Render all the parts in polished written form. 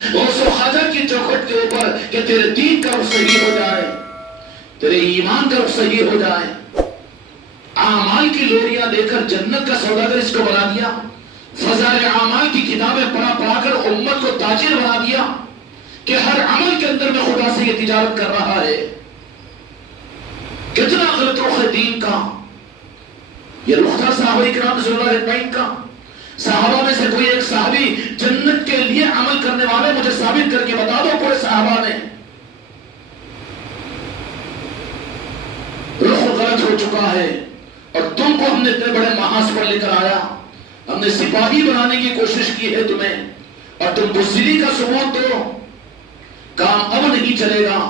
غوث و خواجہ کی چوکھٹ کے اوپر کہ تیرے دین کا رخ صحیح ہو جائے، تیرے ایمان کا رخ صحیح ہو جائے۔ اعمال کی لوریاں دے کر جنت کا سوداگر اس کو بنا دیا، فضائل اعمال کی کتابیں پڑھا پڑھا کر امت کو تاجر بنا دیا کہ ہر عمل کے اندر میں خدا سے یہ تجارت کر رہا ہے۔ کتنا غلط رخ ہے دین کا۔ یہ رخ تھا صحابہ کرام رضی اللہ اجمعین کا۔ صحابہ میں سے کوئی ایک صحابی جنت کے لیے عمل کرنے والے مجھے ثابت کر کے بتا دو پورے صحابہ میں۔ رخ غلط ہو چکا ہے اور تم کو ہم نے اتنے بڑے محاذ پر لے کر آیا، ہم نے سپاہی بنانے کی کوشش کی ہے تمہیں، اور تم بزدلی کا ثبوت دو، کام اب نہیں چلے گا۔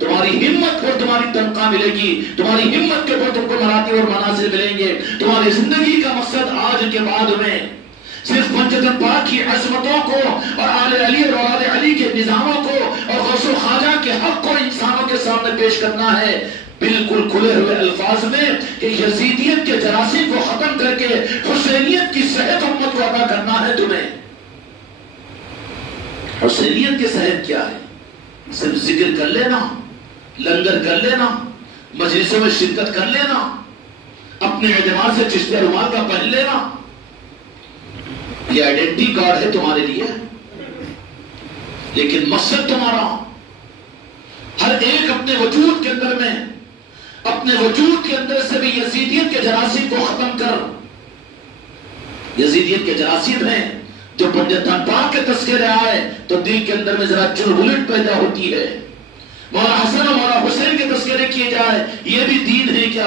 تمہاری ہمت پر تمہاری تنخواہ ملے گی، تمہاری ہمت کے اوپر تم کو مراتب اور مناصب ملیں گے۔ تمہاری زندگی کا مقصد آج کے بعد میں صرف پنجتن پاک کی عظمتوں کو اور آل علی اور اولاد علی کے نظاموں کو اور غوث و خواجہ کے حق کو انسانوں کے سامنے پیش کرنا ہے، بالکل کھلے ہوئے الفاظ میں کہ یزیدیت کے جراثیم کو ختم کر کے حسینیت کی صحت امت کو عطا کرنا ہے تمہیں۔ حسینیت کی صحت کیا ہے؟ صرف ذکر کر لینا، لنگر کر لینا، مجلسوں میں شرکت کر لینا، اپنے اعتبار سے چشتہ رومال کا پہن لینا، یہ آئیڈینٹی کارڈ ہے تمہارے لیے، لیکن مقصد تمہارا ہر ایک اپنے وجود کے اندر میں، اپنے وجود کے اندر سے بھی یزیدیت کے جراثیم کو ختم کر۔ یزیدیت کے جراثیم ہیں جو پنجتن پاک کے تذکرے آئے تو دل کے اندر میں ذرا چلبلٹ پیدا ہوتی ہے۔ مولا حسن اور مولا حسین کے تذکرے کیے جائے، یہ بھی دین ہے کیا؟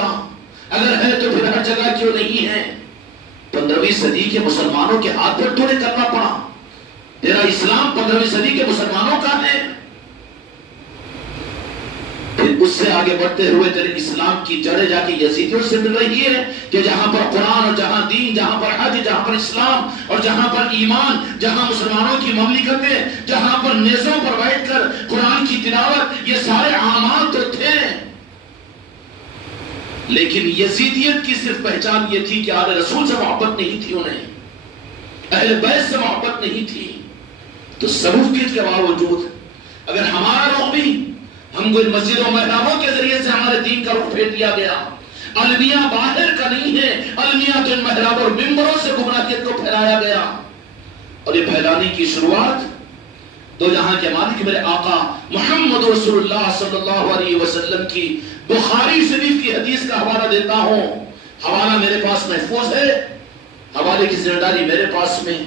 اگر ہے تو پھر ہر جگہ کیوں نہیں ہے؟ 15ویں صدی کے مسلمانوں کے ہاتھ پر تو نے کرنا پڑا۔ تیرا اسلام 15ویں صدی کے مسلمانوں کا ہے، پھر اس سے آگے بڑھتے ہوئے تیرے اسلام کی جڑیں جا کے یزیدیوں سے مل رہی ہے کہ جہاں پر قرآن اور جہاں دین، جہاں پر حج، جہاں پر اسلام اور جہاں پر ایمان، جہاں مسلمانوں کی مملکتیں، جہاں پر نیزوں پر بیٹھ کر قرآن کی تلاوت، یہ سارے اعمال تو تھے، لیکن یزیدیت کی صرف پہچان یہ تھی کہ آل رسول سے محبت نہیں تھی، انہیں اہل بیت سے محبت نہیں تھی۔ تو سبب کے باوجود اگر ہمارا رخ بھی ہم کو ان مسجدوں محرابوں کے ذریعے سے ہمارے دین کا رخ پھیر دیا گیا، المیہ باہر کا نہیں ہے، المیہ تو ان محرابوں اور ممبروں سے گمراہیت کو پھیلایا گیا، اور یہ پھیلانے کی شروعات تو جہاں کے مالک میرے آقا محمد رسول اللہ صلی اللہ علیہ وسلم کی بخاری شریف کی حدیث کا حوالہ دیتا ہوں، حوالہ میرے پاس محفوظ ہے، حوالے کی ذمہ داری میرے پاس میں۔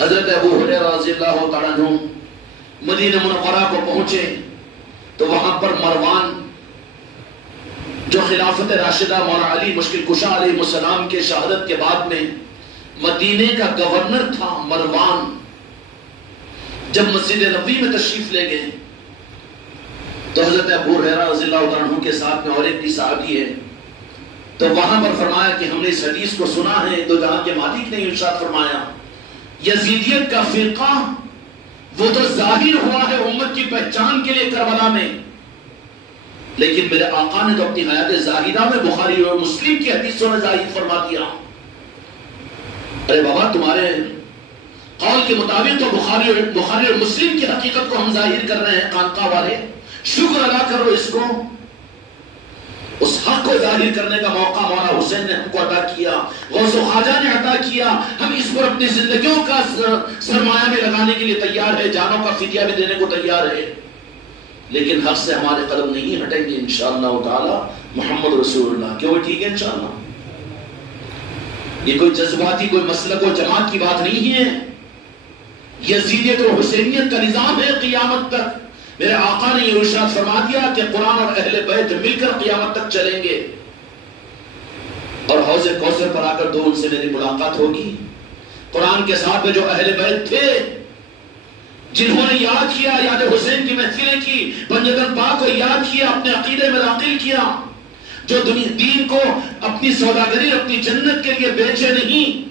حضرت ابو ہریرہ رضی اللہ تعالیٰ عنہ مدینہ منورہ کو پہنچے تو وہاں پر مروان جو خلافت راشدہ مولا علی مشکل کشا علیہ السلام کے شہادت کے بعد میں مدینے کا گورنر تھا، مروان، جب مسجد نبوی میں تشریف لے گئے تو حضرت ابو ہریرہ رضی اللہ عنہ کے ساتھ میں اور ایک بھی صحابی ہے، تو وہاں پر فرمایا کہ ہم نے اس حدیث کو سنا ہے، تو جہاں کے مالک نے ارشاد فرمایا یزیدیت کا فرقہ وہ تو ظاہر ہوا ہے امت کی پہچان کے لیے کربلا میں، لیکن میرے آقا نے تو اپنی حیات ظاہرہ میں بخاری اور مسلم کی حدیثوں نے ظاہر فرما دیا۔ ارے بابا، تمہارے قول کے مطابق تو بخاری اور مسلم کی حقیقت کو ہم ظاہر کر رہے ہیں، خانقاہ والے شکر ادا کرو اس کو، اس حق کو ظاہر کرنے کا موقع مولا حسین نے ہم کو عطا کیا، غوث و خواجہ نے عطا کیا، ہم اس پر اپنی زندگیوں کا سرمایہ میں لگانے کے لیے تیار ہے، جانوں کا فدیہ بھی دینے کو تیار ہے، لیکن حق سے ہمارے قدم نہیں ہٹیں گے انشاءاللہ تعالی محمد رسول اللہ۔ کیوں ٹھیک ہے انشاءاللہ؟ یہ کوئی جذباتی کوئی مسلک و جماعت کی بات نہیں ہے، یزیدیت اور حسینیت کا نظام ہے قیامت تک۔ میرے آقا نے یہ ارشاد فرما دیا کہ قرآن اور اہل بیت مل کر قیامت تک چلیں گے، اور حوض کوثر پر آ کر دو ان سے میری ملاقات ہوگی۔ قرآن کے ساتھ میں جو اہل بیت تھے جنہوں نے یاد کیا، یاد حسین کی محفلیں کی، پنجتن پاک کو یاد کیا، اپنے عقیدے میں داخل کیا، جو دین کو اپنی سوداگری، اپنی جنت کے لیے بیچے نہیں،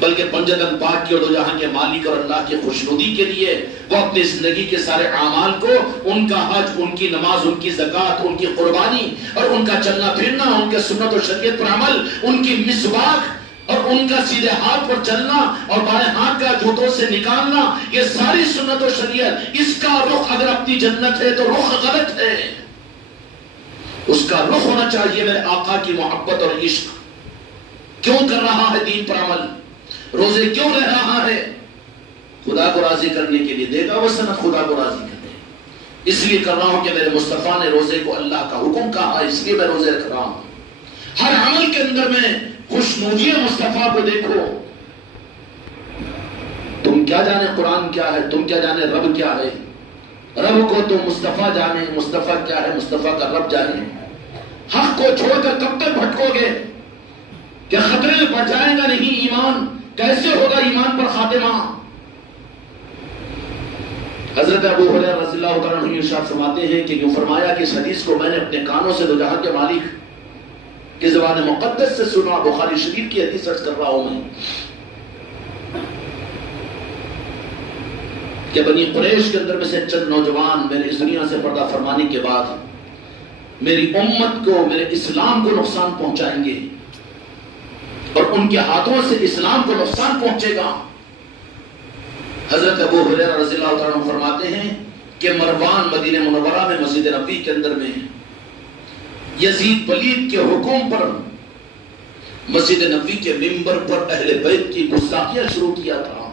بلکہ پنجتن پاک کی اور دو جہاں کے مالک اور اللہ کی خوشنودی کے لیے وہ اپنی زندگی کے سارے اعمال کو، ان کا حج، ان کی نماز، ان کی زکوٰۃ، ان کی قربانی اور ان کا چلنا پھرنا، ان کے سنت و شریعت پر عمل، ان کی مسواک اور ان کا سیدھے ہاتھ پر چلنا اور بائیں ہاتھ کا جوتوں سے نکالنا، یہ ساری سنت و شریعت، اس کا رخ اگر اپنی جنت ہے تو رخ غلط ہے. اس کا رخ ہونا چاہیے میرے آقا کی محبت اور عشق. کیوں کر رہا ہے دین پر عمل؟ روزے کیوں رہ رہا ہے؟ خدا کو راضی کرنے کے لیے دے گا وہ سنت خدا کو راضی کرنے، اس لیے کر رہا ہوں کہ میرے مصطفیٰ نے روزے کو اللہ کا حکم کہا، اس لیے میں روزے رکھ رہا ہوں. ہر عمل کے اندر میں خوشنودی مصطفیٰ کو دیکھو. تم کیا جانے قرآن کیا ہے، تم کیا جانے رب کیا ہے. رب کو تو مصطفیٰ جانے، مصطفیٰ کیا ہے مصطفیٰ کا رب جانے. حق کو چھوڑ کر کب تک بھٹکو گے؟ کیا خطرے میں پڑ جائے گا نہیں ایمان؟ کیسے ہوگا ایمان پر خاتمہ؟ حضرت ابو ہریرہ رضی اللہ تعالیٰ عنہ ارشاد فرماتے ہیں کہ یوں فرمایا کہ اس حدیث کو میں نے اپنے کانوں سے دو جہاں کے مالک کی زبان مقدس سے سنا. بخاری شریف کی حدیث سرچ کر رہا ہوں میں کہ بنی قریش کے اندر میں سے چند نوجوان میرے اس دنیا سے پردہ فرمانے کے بعد میری امت کو، میرے اسلام کو نقصان پہنچائیں گے اور ان کے ہاتھوں سے اسلام کو نقصان پہنچے گا. حضرت ابو ہریرہ رضی اللہ تعالیٰ عنہ فرماتے ہیں کہ مروان مدینہ منورہ میں مسجد نبوی کے اندر میں یزید پلید کے حکم پر مسجد نبوی کے منبر پر اہل بیت کی گستاخیاں شروع کیا تھا،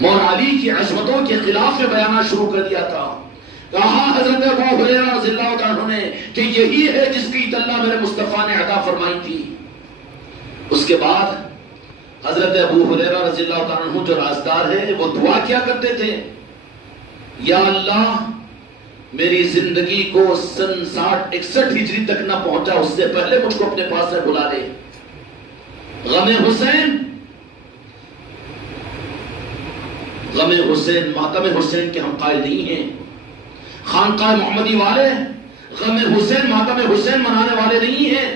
مولا علی کی عظمتوں کے خلاف میں بیانات شروع کر دیا تھا. کہا حضرت ابو ہریرہ رضی اللہ تعالیٰ عنہ نے کہ یہی ہے جس کی اطلاع میرے مصطفیٰ نے عطا فرمائی تھی. اس کے بعد حضرت ابو ہریرہ رضی اللہ تعالیٰ عنہ جو رازدار ہے وہ دعا کیا کرتے تھے، یا اللہ میری زندگی کو سن 60-61 ہجری تک نہ پہنچا، اس سے پہلے مجھ کو اپنے پاس سے بلا لے. غم حسین، غم حسین، ماتم حسین کے ہم قائل نہیں ہیں. خانقاہ محمدی والے غم حسین، ماتم حسین منانے والے نہیں ہیں،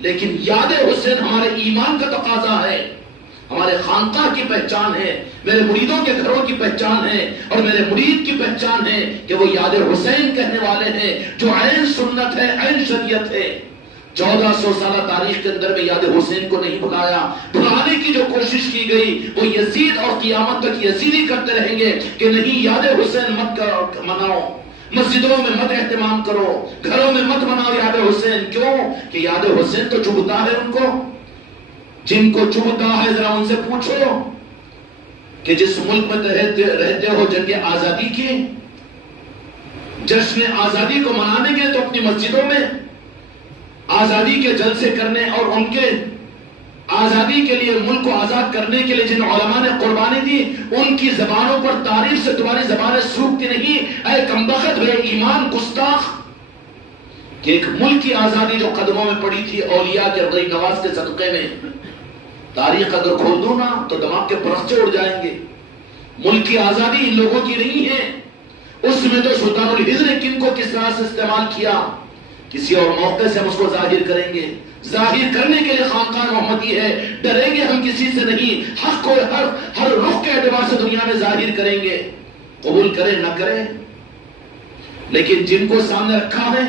لیکن یاد حسین ہمارے ایمان کا تقاضا ہے، ہمارے خانقاہ کی پہچان ہے، میرے مریدوں کے گھروں کی پہچان ہے، اور میرے مرید کی پہچان ہے کہ وہ یاد حسین کہنے والے ہیں، جو عین سنت ہے، عین شریعت ہے. 1400 سالہ تاریخ کے اندر میں یاد حسین کو نہیں بھلایا. بھلانے کی جو کوشش کی گئی وہ یزید اور قیامت تک یزیدی کرتے رہیں گے کہ نہیں یاد حسین مت مناؤ، مسجدوں میں مت اہتمام کرو، گھروں میں مت مناؤ یاد حسین. کیوں کہ یاد حسین تو چبھتا ہے ان کو. جن کو چبھتا ہے ذرا ان سے پوچھو کہ جس ملک میں رہتے ہو جنگ آزادی کی جشن آزادی کو منانے کے تو اپنی مسجدوں میں آزادی کے جلسے کرنے اور ان کے آزادی کے لیے، ملک کو آزاد کرنے کے لیے جن علماء نے قربانی دی ان کی زبانوں پر تعریف سے تمہاری زبانیں سوکھتی نہیں. اے کمبخت بے ایمان گستاخ، کہ ایک ملک کی آزادی جو قدموں میں پڑی تھی اولیاء کے غریب نواز کے صدقے میں، تاریخ اگر کھول دوں نا تو دماغ کے پرخچے اڑ جائیں گے. ملک کی آزادی ان لوگوں کی نہیں ہے. اس میں تو سلطان الہند نے کن کو کس طرح سے استعمال کیا، کسی اور موقع سے ہم اس کو ظاہر کریں گے. ظاہر کرنے کے لیے خانقاہ محمدی ہے، ڈریں گے ہم کسی سے نہیں. حق کو ہر رخ کے اعتبار سے دنیا میں ظاہر کریں گے، قبول کریں نہ کریں. لیکن جن کو سامنے رکھا ہے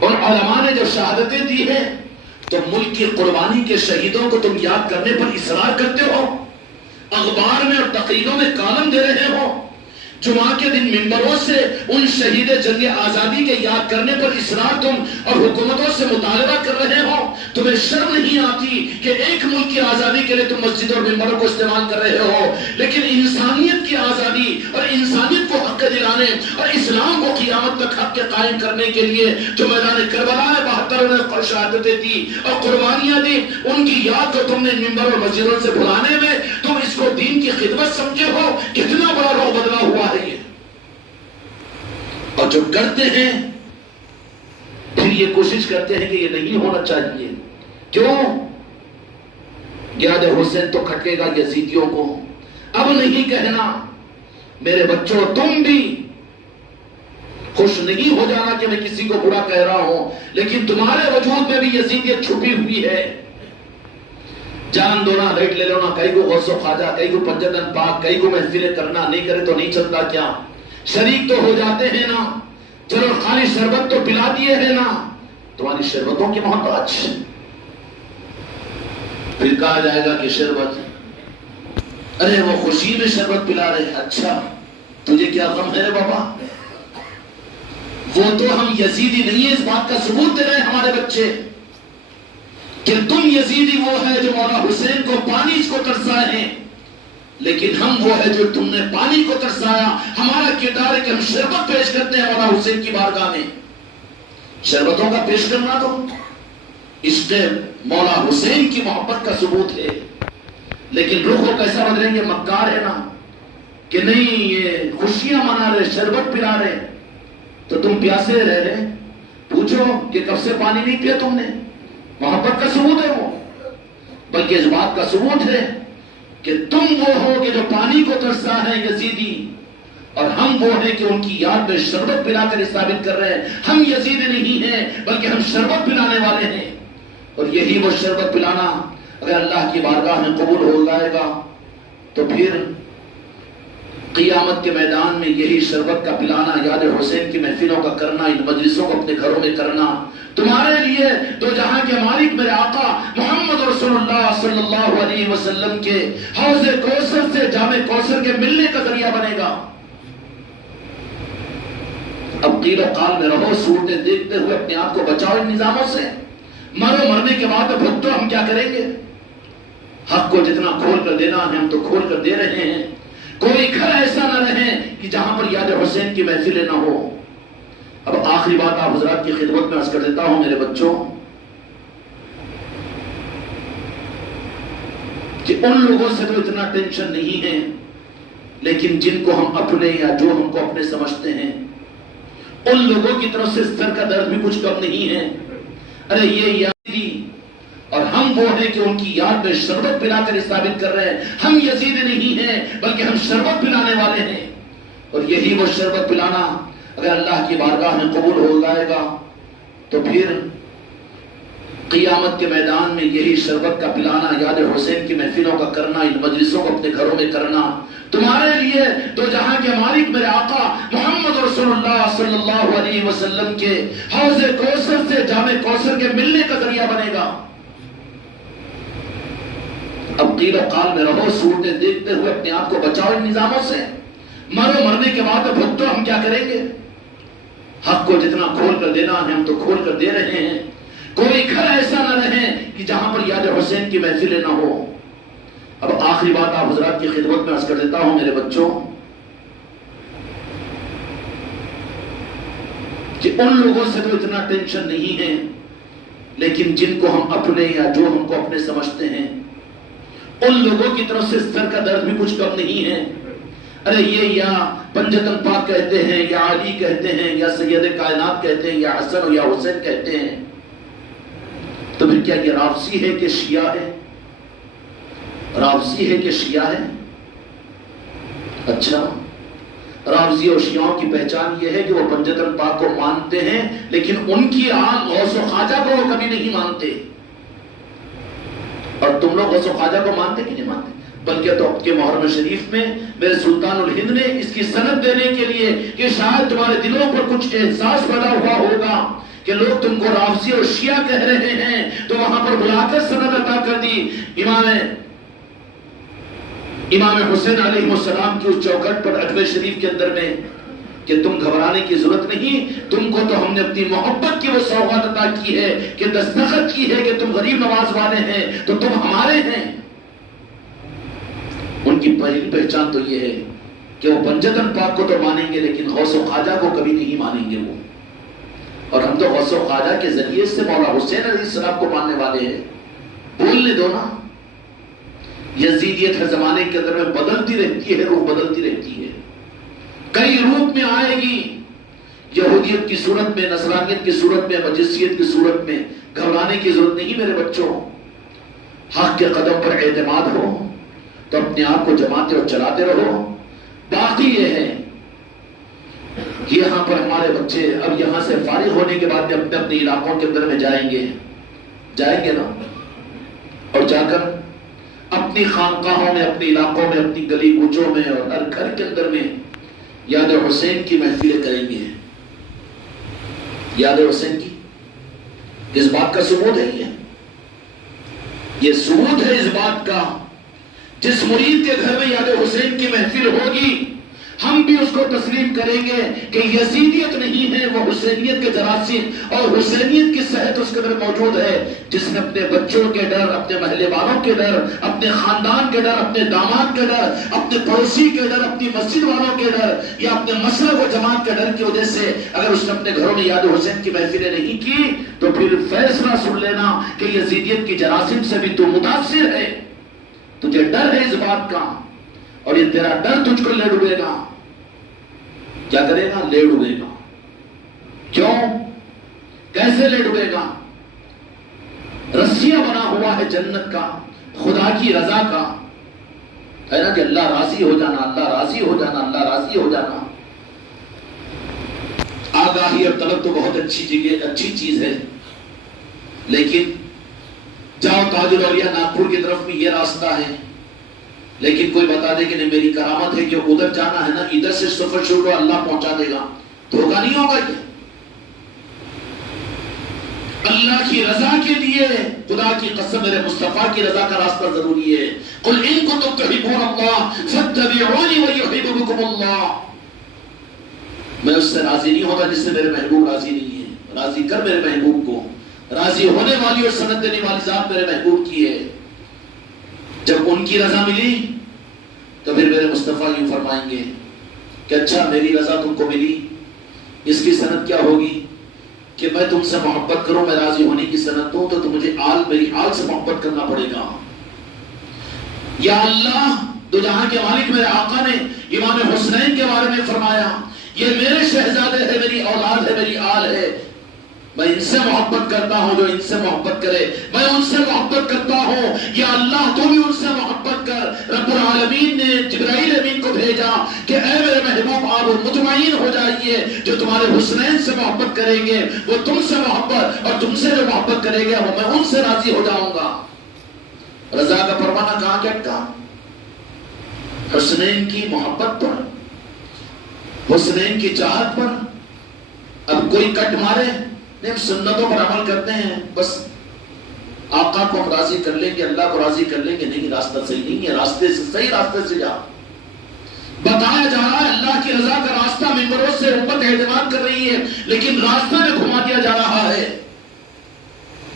اور علماء نے جو شہادتیں دی ہیں، تو ملک کی قربانی کے شہیدوں کو تم یاد کرنے پر اصرار کرتے ہو، اخبار میں اور تقریروں میں کالم دے رہے ہو، جمعہ کے دن منبروں سے ان شہید جنگ آزادی کے یاد کرنے پر اصرار تم اور حکومتوں سے مطالبہ کر رہے ہو. تمہیں شرم نہیں آتی کہ ایک ملک کی آزادی کے لیے تم مسجدوں اور منبروں کو استعمال کر رہے ہو، لیکن انسانیت کی آزادی اور انسانیت کو حق دلانے اور اسلام کو قیامت تک حق کے قائم کرنے کے لیے جو میدان کربلا میں 72 نے شہادتیں دی اور قربانیاں دی، ان کی یاد کو تم نے منبر اور مسجدوں سے بھلانے میں تم اس کو دین کی خدمت سمجھے ہو. کتنا بڑا روح بدلا ہوا ہے یہ. اور جو کرتے ہیں پھر یہ کوشش کرتے ہیں کہ یہ نہیں ہونا چاہیے. کیوں؟ یاد حسین تو کھٹکے گا یزیدیوں کو. اب نہیں کہنا میرے بچوں تم بھی خوش نہیں ہو جانا کہ میں کسی کو برا کہہ رہا ہوں، لیکن تمہارے وجود میں بھی یزیدیت چھپی ہوئی ہے. جان دونا ریٹ لے لینا، کئی کو غوث و خواجہ، کئی کو پنجتن پاک، کئی کو محفلیں کرنا، نہیں کرے تو نہیں چلتا کیا؟ شریک تو ہو جاتے ہیں نا، چلو خالی شربت تو پلا دیے ہیں نا، تمہاری شربتوں کی محتاج. پھر کہا جائے گا کہ شربت، ارے وہ خوشی میں شربت پلا رہے ہیں، اچھا تجھے کیا غم ہے بابا؟ وہ تو ہم یزیدی نہیں ہے، اس بات کا ثبوت دے رہے ہیں ہمارے بچے کہ تم یزیدی وہ ہے جو مولا حسین کو پانی کو ترسائے ہیں، لیکن ہم وہ ہے جو تم نے پانی کو ترسایا۔ ہمارا کردار ہے کہ ہم شربت پیش کرتے ہیں مولا حسین کی بارگاہ میں۔ شربتوں کا پیش کرنا تو عشق مولا حسین کی محبت کا ثبوت ہے، لیکن رخ کو کیسا بدلیں گے؟ مکار ہے نا کہ نہیں یہ خوشیاں منا رہے، شربت پلا رہے، تو تم پیاسے رہ رہے، پوچھو کہ کب سے پانی نہیں پیا تم نے؟ محبت کا ثبوت ہے وہ، بلکہ اس بات کا ثبوت ہے کہ تم وہ ہو کہ جو پانی کو ترسا ہے یزیدی، اور ہم وہ ہیں کہ ان کی یاد میں شربت پلا کر ثابت کر رہے ہیں ہم یزیدی نہیں ہیں بلکہ ہم شربت پلانے والے ہیں۔ اور یہی وہ شربت پلانا اگر اللہ کی بارگاہ میں قبول ہو جائے گا تو پھر قیامت کے میدان میں یہی شربت کا پلانا، یاد حسین کی محفلوں کا کرنا، ان مجلسوں کو اپنے گھروں میں کرنا، تمہارے لیے دو جہاں کے مالک میرے آقا محمد رسول اللہ صلی اللہ علیہ وسلم کے حوض کوثر سے جام کوثر کے ملنے کا ذریعہ بنے گا۔ اب قیل و قال میں رہو، صورتیں دیکھتے ہوئے اپنے آپ کو بچاؤ ان نظاموں سے، مرو، مرنے کے بعد بھگتو، ہم کیا کریں گے؟ حق کو جتنا کھول کر دینا ہے ہم تو کھول کر دے رہے ہیں۔ کوئی گھر ایسا نہ رہے کہ جہاں پر یاد حسین کی محفلیں نہ ہو۔ اب آخری بات آپ حضرات کی خدمت میں عرض کر دیتا ہوں میرے بچوں کہ ان لوگوں سے تو اتنا ٹینشن نہیں ہے، لیکن جن کو ہم اپنے یا جو ہم کو اپنے سمجھتے ہیں ان لوگوں کی طرف سے سر کا درد بھی کچھ کم نہیں ہے۔ ارے یہ یزیدی، اور ہم وہ ہیں کہ ان کی یاد میں شربت پلا کر ثابت کر رہے ہیں ہم یزیدی نہیں ہیں بلکہ ہم شربت پلانے والے ہیں۔ اور یہی وہ شربت پلانا اگر اللہ کی بارگاہ میں قبول ہو جائے گا تو پھر قیامت کے میدان میں یہی شربت کا پلانا، یاد حسین کی محفلوں کا کرنا، ان مجلسوں کو اپنے گھروں میں کرنا، تمہارے لیے دو جہاں کے مالک میرے آقا محمد رسول اللہ صلی اللہ علیہ وسلم کے حوض کوثر سے جام کوثر کے ملنے کا ذریعہ بنے گا۔ اب قیل و قال میں رہو، صورتیں دیکھتے ہوئے اپنے آپ کو بچاؤ ان نظاموں سے، مرو، مرنے کے بعد بھگتو، ہم کیا کریں گے؟ حق کو جتنا کھول کر دینا ہے ہم تو کھول کر دے رہے ہیں۔ کوئی گھر ایسا نہ رہے کہ جہاں پر یاد حسین کی محفلیں نہ ہو۔ اب آخری بات آپ حضرات کی خدمت میں عرض کر دیتا ہوں میرے بچوں کہ ان لوگوں سے تو اتنا ٹینشن نہیں ہے، لیکن جن کو ہم اپنے یا جو ہم کو اپنے سمجھتے ہیں ان لوگوں کی طرف سے سر کا درد بھی کچھ کم نہیں ہے۔ ارے یہ یا پنجتن پاک کہتے ہیں، یا علی کہتے ہیں، یا سید کائنات کہتے ہیں، یا حسن یا حسین کہتے ہیں، تو پھر کیا یہ رافضی ہے کہ شیعہ ہے؟ رافضی ہے کہ شیعہ ہے؟ اچھا، رافضی اور شیعوں کی پہچان یہ ہے کہ وہ پنجتن پاک کو مانتے ہیں لیکن ان کی آن غوث و خواجہ کو وہ کبھی نہیں مانتے۔ اور تم لوگ غوث و خواجہ کو مانتے کہ نہیں مانتے؟ بلکہ تو آپ کے محرم شریف میں میرے سلطان الہند نے اس کی سند دینے کے لیے کہ شاید تمہارے دلوں پر کچھ احساس پیدا ہوا ہوگا کہ لوگ تم کو رافضی اور شیعہ کہہ رہے ہیں، تو وہاں پر بلا کر سند عطا کر دی امام حسین علیہ السلام کی اس چوکھٹ پر اجمیر شریف کے اندر میں کہ تم گھبرانے کی ضرورت نہیں، تم کو تو ہم نے اپنی محبت کی وہ سوغات عطا کی ہے کہ دستخط کی ہے کہ تم غریب نواز والے ہیں تو تم ہمارے ہیں۔ ان کی پہلی پہچان تو یہ ہے کہ وہ پنجتن پاک کو تو مانیں گے لیکن غوث و خواجہ کو کبھی نہیں مانیں گے وہ، اور ہم تو غوث و خواجہ کے ذریعے سے مولا حسین علیہ السلام کو ماننے والے ہیں۔ بولنے دو نا، یزیدیت ہر زمانے کے اندر میں بدلتی رہتی ہے، روح بدلتی رہتی ہے، کئی روپ میں آئے گی، یہودیت کی صورت میں، نصرانیت کی صورت میں، مجوسیت کی صورت میں۔ گھبرانے کی ضرورت نہیں میرے بچوں، حق کے قدم پر اعتماد ہو تو اپنے آپ کو جماتے اور چلاتے رہو۔ باقی یہ ہے کہ یہاں پر ہمارے بچے اب یہاں سے فارغ ہونے کے بعد اپنے اپنے علاقوں کے اندر میں جائیں گے نا، اور جا کر اپنی خانقاہوں میں، اپنے علاقوں میں، اپنی گلی کوچوں میں اور ہر گھر کے اندر میں یاد حسین کی محفلیں کریں گے۔ یاد حسین کی اس بات کا ثبوت ہے یہ یہ ثبوت ہے اس بات کا، جس مرید کے گھر میں یاد حسین کی محفل ہوگی ہم بھی اس کو تسلیم کریں گے کہ یزیدیت نہیں ہے، وہ حسینیت کے جراثیم اور حسینیت کی صحت اس کے اندر موجود ہے، جس نے اپنے بچوں کے ڈر، اپنے محلے والوں کے ڈر، اپنے خاندان کے ڈر، اپنے داماد کے ڈر، اپنے پڑوسی کے ڈر، اپنی مسجد والوں کے ڈر یا اپنے مسلک و جماعت کے ڈر کی وجہ سے اگر اس نے اپنے گھروں میں یاد حسین کی محفلیں نہیں کی تو پھر فیصلہ سن لینا کہ یزیدیت کی جراثیم سے بھی تو متاثر ہے، تجھے ڈر ہے اس بات کا، اور یہ تیرا ڈر تجھ کو لے ڈوبے گا۔ کیا کرے گا؟ لے ڈوبے گا۔ کیوں؟ کیسے لے ڈوبے گا؟ رسیاں بنا ہوا ہے جنت کا، خدا کی رضا کا، ہے نا کہ اللہ راضی ہو جانا، اللہ راضی ہو جانا، اللہ راضی ہو جانا۔ آگاہی اور طلب تو بہت اچھی چیز ہے، لیکن جاؤ تاج الاولیاء ناگپور کی طرف بھی یہ راستہ ہے، لیکن کوئی بتا دے کہ نہیں میری کرامت ہے کہ ادھر جانا ہے نا، ادھر سے سفر شروع ہو اللہ پہنچا دے گا، دھوکہ نہیں ہوگا یہ۔ اللہ کی رضا کے لیے خدا کی قسم میرے مصطفیٰ کی رضا کا راستہ ضروری ہے۔ قل ان کنتم تحبون اللہ فاتبعونی ویحببکم اللہ۔ میں اس سے راضی نہیں ہوتا جس سے میرے محبوب راضی نہیں ہے، راضی کر میرے محبوب کو، راضی ہونے والی اور سند دینے والی ذات میرے محبوب کی ہے۔ جب ان کی رضا ملی تو پھر میرے مصطفیٰ یوں فرمائیں گے کہ اچھا میری رضا تم کو ملی، اس کی سند کیا ہوگی کہ میں تم سے محبت کروں، میں راضی ہونے کی سند دوں تو مجھے میری آل سے محبت کرنا پڑے گا۔ یا اللہ، دو جہاں کے مالک میرے آقا نے امام حسنین کے بارے میں فرمایا یہ میرے شہزادے ہے، میری اولاد ہے، میری آل ہے، میں ان سے محبت کرتا ہوں جو ان سے محبت کرے، میں ان سے محبت کرتا ہوں، یا اللہ تو بھی ان سے محبت کر۔ رب العالمین نے جبرائیل امین کو بھیجا کہ اے میرے محبوب آپ مطمئن ہو جائیے، جو تمہارے حسنین سے محبت کریں گے وہ تم سے محبت، اور تم سے جو محبت کریں گے وہ میں ان سے راضی ہو جاؤں گا۔ رضا کا پروانہ کہاں کٹتا؟ حسنین کی محبت پر، حسنین کی چاہت پر۔ اب کوئی کٹ مارے ہم سنتوں پر عمل کرتے ہیں، بس آقا کو ہم راضی کر لیں گے، اللہ کو راضی کر لیں گے، نہیں راستہ صحیح نہیں ہے، راستے سے صحیح راستے سے جا۔ بتایا جا رہا ہے اللہ کی رضا کا راستہ، ممبروں سے امت اعتماد کر رہی ہے لیکن راستہ میں گھما دیا جا رہا ہے۔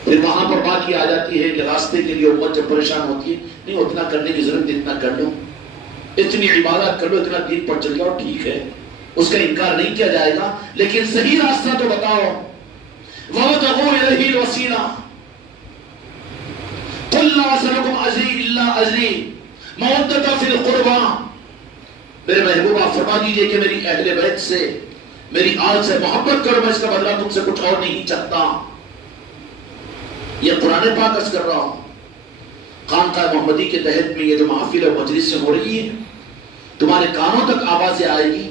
پھر وہاں پر بات یہ آ جاتی ہے کہ راستے کے لیے امت جب پریشان ہوتی ہے، نہیں اتنا کرنے کی ضرورت، اتنا کر لو، اتنی عبادت کر لو، اتنا دین پر چل جاؤ، ٹھیک ہے، اس کا انکار نہیں کیا جائے گا، لیکن صحیح راستہ تو بتاؤ۔ وَابْتَغُوا إِلَيْهِ الْوَسِيلَةَ قُلْ لَا أَسْأَلُكُمْ أَجْرًا إِلَّا أَجْرِي مَوَدَّةً فِي الْقُرْبَىٰ۔ میرے محبوب آپ فرما دیجئے کہ میری اہل بیت سے، میری آل سے محبت کرو، میں اس کا بدلہ تم سے کچھ اور نہیں چاہتا۔ یہ قرآن پاک عرض کر رہا ہوں، خانقاہ محمدی کے تحت میں یہ جو محفل اور مجلس سے ہو رہی ہے تمہارے کانوں تک آوازیں آئے گی۔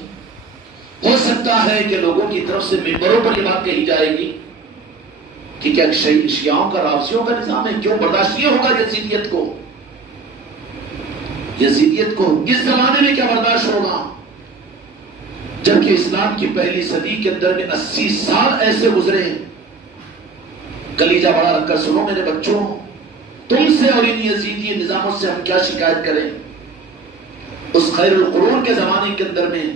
ہو سکتا ہے کہ لوگوں کی طرف سے ممبروں پر یہ بات کہی جائے گی کہ کیا شیعوں کا رافضیوں کا نظام ہے، کیوں برداشت یہ ہوگا یزیدیت کو؟ یزیدیت کو اس زمانے میں کیا برداشت ہوگا جبکہ اسلام کی پہلی صدی کے اندر میں 80 سال ایسے گزرے ہیں۔ کلیجہ بڑا رکھ کر سنو میرے بچوں، تم سے اور ان یزیدی نظاموں سے ہم کیا شکایت کریں؟ اس خیر القرون کے زمانے کے اندر میں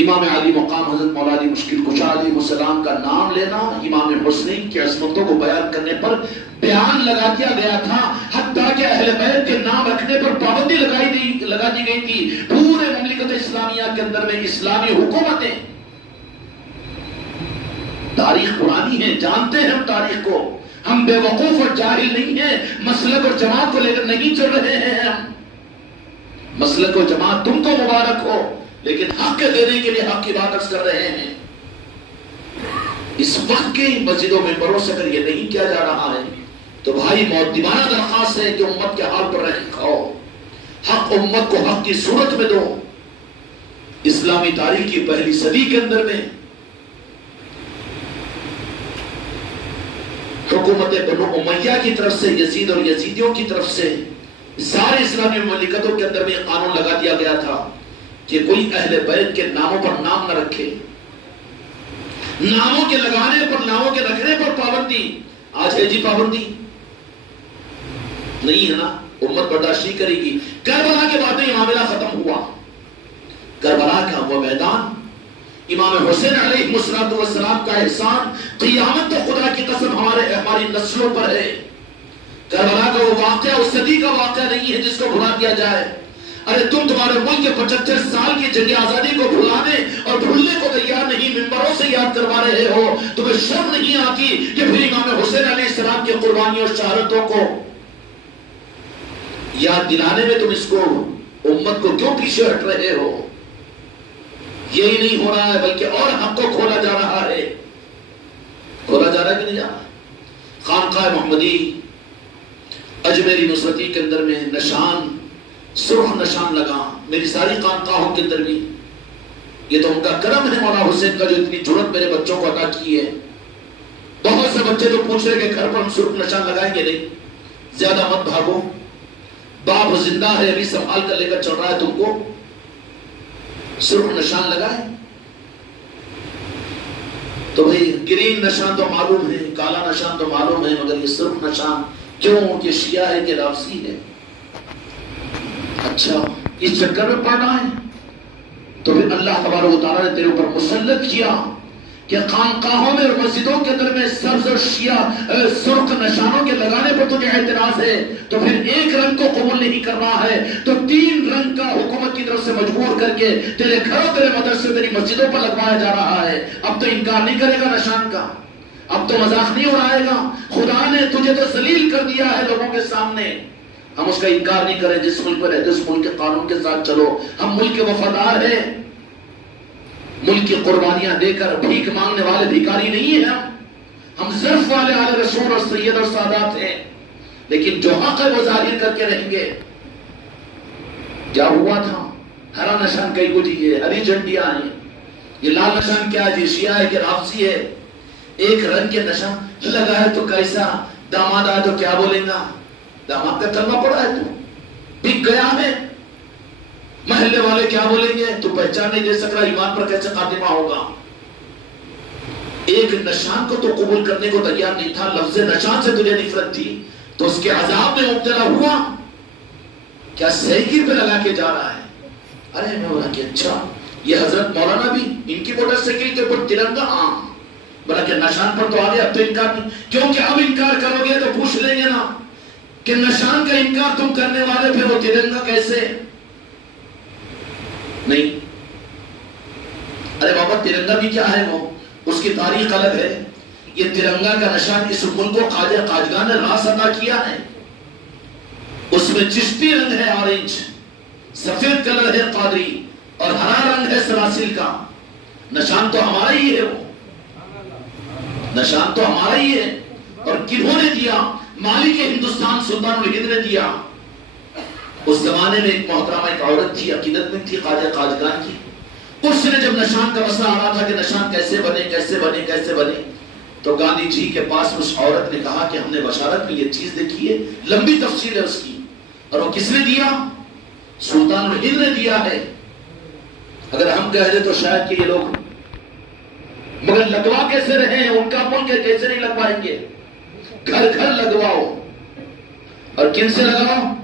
امام علی مقام حضرت مولا علی مشکل کشا علیہ السلام کا نام لینا امام حسنین کی عصمتوں کو بیان کرنے پر بیان لگا دیا گیا تھا، حتیٰ کہ اہل بیت کے نام رکھنے پر پابندی لگا دی گئی تھی۔ پورے مملکت اسلامیہ کے اندر میں اسلامی حکومتیں، تاریخ پرانی ہے، جانتے ہیں ہم تاریخ کو، ہم بے وقوف اور جاہل نہیں ہیں، مسلک اور جماعت کو لے کر نہیں چل رہے ہیں ہم۔ مسلک و جماعت تم کو مبارک ہو، لیکن حق کے دینے کے لیے حق کی بات عرض کر رہے ہیں۔ اس وقت کی مسجدوں میں بروں سے اگر یہ نہیں کیا جا رہا ہے تو بھائی مؤدبانہ درخواست ہے کہ امت کے حال پر رہ کھاؤ، حق امت کو حق کی صورت میں دو۔ اسلامی تاریخ کی پہلی صدی کے اندر میں حکومت بنو امیہ کی طرف سے، یزید اور یزیدیوں کی طرف سے سارے اسلامی مملکتوں کے اندر میں قانون لگا دیا گیا تھا کہ کوئی اہل بیت کے ناموں پر نام نہ رکھے۔ ناموں کے لگانے پر، ناموں کے رکھنے پر پابندی. آج ہے جی پابندی؟ نہیں ہے نا. امت برداشت نہیں کرے گی. کربلا کے بعد یہ معاملہ ختم ہوا. کربلا کا وہ میدان، امام حسین علیہ السلام کا احسان، قیامت تو خدا کی قسم ہماری نسلوں پر ہے. کربلا کا وہ واقعہ اس صدی کا واقعہ نہیں ہے جس کو بھلا دیا جائے. ارے تمہارے ملک کے 75 سال کی جنگ آزادی کو بھلانے اور بھولنے کو تیار نہیں، ممبروں سے یاد کروا رہے ہو. تمہیں شرم نہیں آتی کہ پھر امام حسین علیہ السلام کی قربانیوں اور شہادتوں کو یاد دلانے میں تم اس کو، امت کو کیوں پیچھے ہٹ رہے ہو؟ یہی نہیں ہو رہا ہے بلکہ اور حق کو کھولا جا رہا ہے. کھولا جا رہا ہے کہ نہیں جا رہا؟ خانقاہ محمدی اجمیری نصرتی کے اندر میں نشان، سرخ نشان لگا. میری ساری خانقاہوں کے اندر بھی. یہ تو ان کا کرم ہے مولا حسین کا جو اتنی جرأت میرے بچوں کو عطا کی ہے. بہت سے بچے تو پوچھ رہے کہ گھر پر ہم سرخ نشان لگائیں گے. نہیں، زیادہ مت بھاگو. باپ زندہ ہے، ابھی سنبھال کر لے کر چل رہا ہے تم کو. سرخ نشان لگائے تو بھئی گرین نشان تو معلوم ہے، کالا نشان تو معلوم ہے، مگر یہ سرخ نشان کیوں؟ کہ شیعہ ہے کہ رافضی ہے؟ اچھا، اس چکر میں پڑنا ہے تو پھر اللہ تبارک و تعالیٰ نے تیرے اوپر مسلط کیا کہ خانقاہوں میں اور مسجدوں کے اندر میں سبز اور شیعہ سرخ نشانوں کے لگانے پر تجھے اعتراض ہے، تو پھر ایک رنگ کو قبول نہیں کر رہا ہے تو 3 رنگ کا حکومت کی طرف سے مجبور کر کے تیرے گھروں، تیرے مدرسے، تیری مسجدوں پر لگوایا جا رہا ہے. اب تو انکار نہیں کرے گا نشان کا، اب تو مذاق نہیں اڑائے گا. خدا نے تجھے تو ذلیل کر دیا ہے لوگوں کے سامنے. ہم اس کا انکار نہیں کریں. جس ملک میں رہتے اس ملک کے قانون کے ساتھ چلو. ہم ملک کے وفادار ہیں. ملک کی قربانیاں دے کر بھیک مانگنے والے بھیکاری نہیں ہیں. ہم ظرف والے اعلی رسول اور سید اور سادات ہیں، لیکن جو حق ہے وہ ظاہر کر کے رہیں گے. کیا ہوا تھا؟ ہرا نشان کئی کو جی ہے، ہری جھنڈیاں ہیں. یہ لال نشان کیا جی؟ شیعہ ہے کہ رافضی ہے؟ ایک رنگ کے نشان لگا ہے تو کیسا؟ داماد آئے تو کیا بولیں گا؟ داماد کا کلمہ پڑا ہے تو بک گیا ہے. محلے والے کیا بولیں گے؟ تو پہچان نہیں دے سک رہا، ایمان پر کیسے خاتمہ ہوگا؟ ایک نشان کو تو قبول کرنے کو تیار نہیں تھا. لفظ نشان سے تجھے نفرت تھی تو اس کے عذاب میں مبتلا ہوا. کیا سائیکل پہ لگا کے جا رہا ہے؟ ارے میں بولا کہ اچھا یہ حضرت مولانا بھی ان کی موٹر سائیکل کے اوپر ترنگا. ہاں بولا کہ نشان پر تو آگے، اب تو انکار نہیں، کیونکہ اب انکار کرو گے تو پوچھ لیں گے نا کہ نشان کا انکار تم کرنے والے، پھر وہ ترنگا کیسے؟ نہیں. ارے بابا ترنگا بھی کیا ہے؟ وہ اس کی تاریخ الگ ہے. یہ ترنگا کا نشان اس ملک کو خواجہ خواجگاہ نے راس عطا کیا ہے. اس میں چشتی رنگ ہے آرنج، سفید کلر ہے قادری، اور ہرا رنگ ہے سلاسل کا. نشان تو ہمارا ہی ہے. وہ نشان تو ہمارا ہی ہے. اور کنہوں نے دیا؟ مالک ہندوستان سلطان الہند نے دیا. اس زمانے میں ایک محترمہ، ایک عورت تھی، عقیدت میں تھی خواجہ خواجگاہ کی. اس نے جب نشان کا مسئلہ آ رہا تھا کہ نشان کیسے بنے کیسے بنے کیسے بنے، تو گاندھی جی کے پاس اس عورت نے کہا کہ ہم نے بشارت میں یہ چیز دیکھی ہے، لمبی تفصیل ہے اس کی. اور وہ کس نے دیا؟ سلطان الہند نے دیا ہے. اگر ہم کہہ دیں تو شاید کہ یہ لوگ، مگر لگوا کیسے رہے ہیں؟ ان کا ملک ہے، کیسے نہیں لگوائیں گے؟ گھر گھر لگواؤ. اور کن سے لگاؤ؟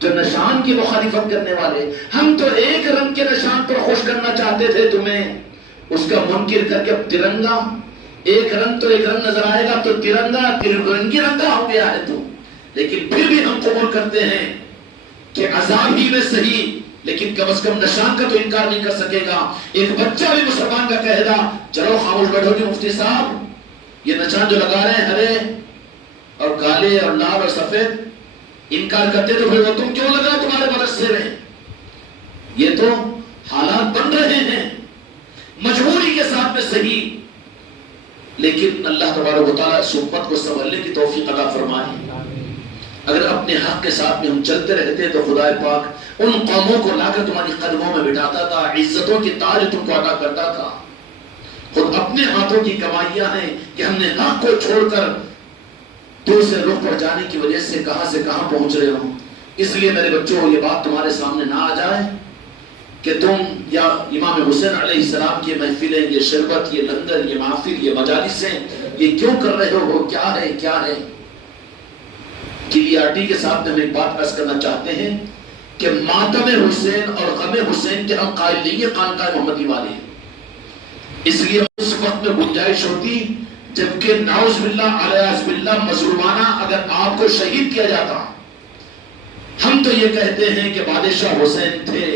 جو نشان کی مخالفت کرنے والے. ہم تو ایک رنگ کے نشان پر خوش کرنا چاہتے تھے تمہیں، اس کا منکر کر کے اب ترنگا. ایک رنگ تو ایک رنگ نظر آئے گا تو ترنگا ترنگی رنگا ہو گیا ہے تو. لیکن پھر بھی ہم قبول کرتے ہیں کہ عذاب ہی میں صحیح، لیکن کم از کم نشان کا تو انکار نہیں کر سکے گا. ایک بچہ بھی مسلمان کا کہے گا چلو خاموش بیٹھو جی مفتی صاحب، یہ نشان جو لگا رہے ہیں ہرے اور کالے اور لال اور سفید، انکار کرتے تو پھر وہ تم کیوں لگا تمہارے مدرسے میں؟ یہ تو حالات بن رہے ہیں مجبوری کے ساتھ میں صحیح، لیکن اللہ تبارک و تعالیٰ اس امت کو سنبھلنے کی توفیق عطا فرمائے. اگر اپنے حق کے ساتھ میں ہم چلتے رہتے تو خدا پاک ان قوموں کو لا کر تمہاری قدموں میں بٹھاتا تھا، عزتوں کی تاج تم کو عطا کرتا تھا. خود اپنے ہاتھوں کی کمائیاں ہیں کہ ہم نے حق کو چھوڑ کر دوسرے رخ پر جانے کی وجہ سے کہاں پہنچ رہے ہوں. اس لیے میرے بچوں یہ بات تمہارے سامنے نہ آ جائے کہ تم یا امام حسین علیہ السلام کی محفلیں، یہ شربت، یہ لنگر، یہ محفل، یہ مجالسیں، یہ کیوں کر رہے ہو؟ کیا ہے کیا ہے؟ کلیئرٹی کے ساتھ ہم ایک بات عرض کرنا چاہتے ہیں کہ ماتم حسین اور غم حسین کے ہم قائل نہیں ہے خانقاہ محمدی والے ہیں. اس لیے اس وقت میں گنجائش ہوتی جبکہ نعوذ باللہ علیہ باللہ مظلومانہ اگر آپ کو شہید کیا جاتا. ہم تو یہ کہتے ہیں کہ بادشاہ حسین تھے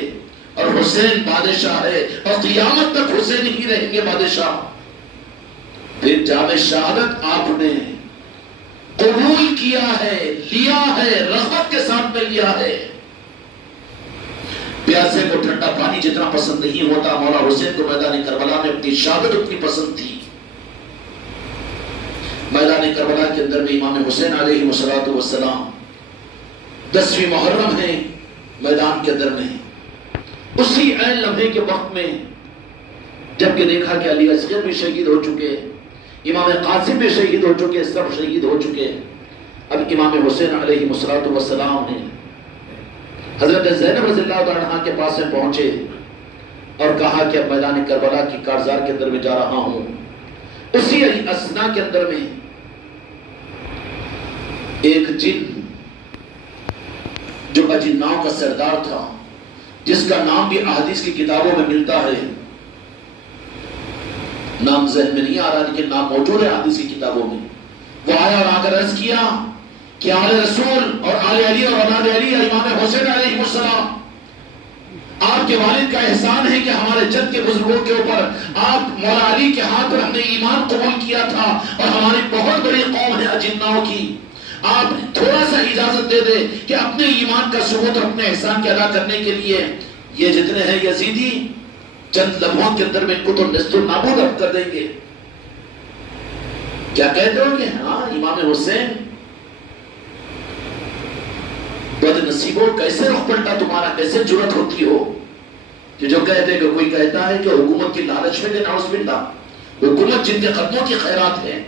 اور حسین بادشاہ ہے اور قیامت تک حسین ہی رہیں گے بادشاہ. پھر جام شہادت آپ نے قبول کیا ہے، لیا ہے، رغبت کے ساتھ میں لیا ہے. پیاسے کو ٹھنڈا پانی جتنا پسند نہیں ہوتا، مولا حسین کو میدان کربلا میں اپنی شہادت اتنی پسند تھی. میدان کربلا کے اندر میں امام حسین علیہ السلام 10ویں محرم ہے میدان کے اندر میں. اسی عین لمحے کے وقت میں جبکہ دیکھا کہ علی اصغر بھی شہید ہو چکے، امام قاسم بھی شہید ہو چکے، سب شہید ہو چکے. اب امام حسین علیہ السلام نے حضرت زینب رضی اللہ عنہا کے پاس میں پہنچے اور کہا کہ اب میدان کربلا کی کارزار کے اندر میں جا رہا ہوں. اسی اسنا کے اندر میں ایک جن جو اجناؤں کا سردار تھا، جس کا نام بھی احادیث کی کتابوں میں ملتا ہے، نام ذہن میں نہیں آ رہا لیکن نام موجود ہے احادیث کی کتابوں میں، وہ آیا اور آ کر عرض کیا کہ آل رسول اور آل علی اور اولاد علی امام حسین علیہ السلام، آپ کے والد کا احسان ہے کہ ہمارے جد کے بزرگوں کے اوپر آپ مولا علی کے ہاتھ پر ہم نے ایمان قبول کیا تھا اور ہماری بہت بڑی قوم ہے اجناؤں کی. آپ تھوڑا سا اجازت دے دے کہ اپنے ایمان کا ثبوت اور اپنے احسان کے ادا کرنے کے لیے یہ جتنے ہیں یزیدی چند لمحوں کے اندر میں ان کو تو نست و نابود کر دیں گے. کیا کہتے ہو کہ ہاں امام حسین بد نصیبوں، کیسے رخ پلٹا تمہارا، کیسے جرأت ہوتی ہو کہ جو کہتے کہ کوئی کہتا ہے کہ حکومت کی لالچ میں دے، نعوذ باللہ، حکومت جن کے قدموں کی خیرات ہے،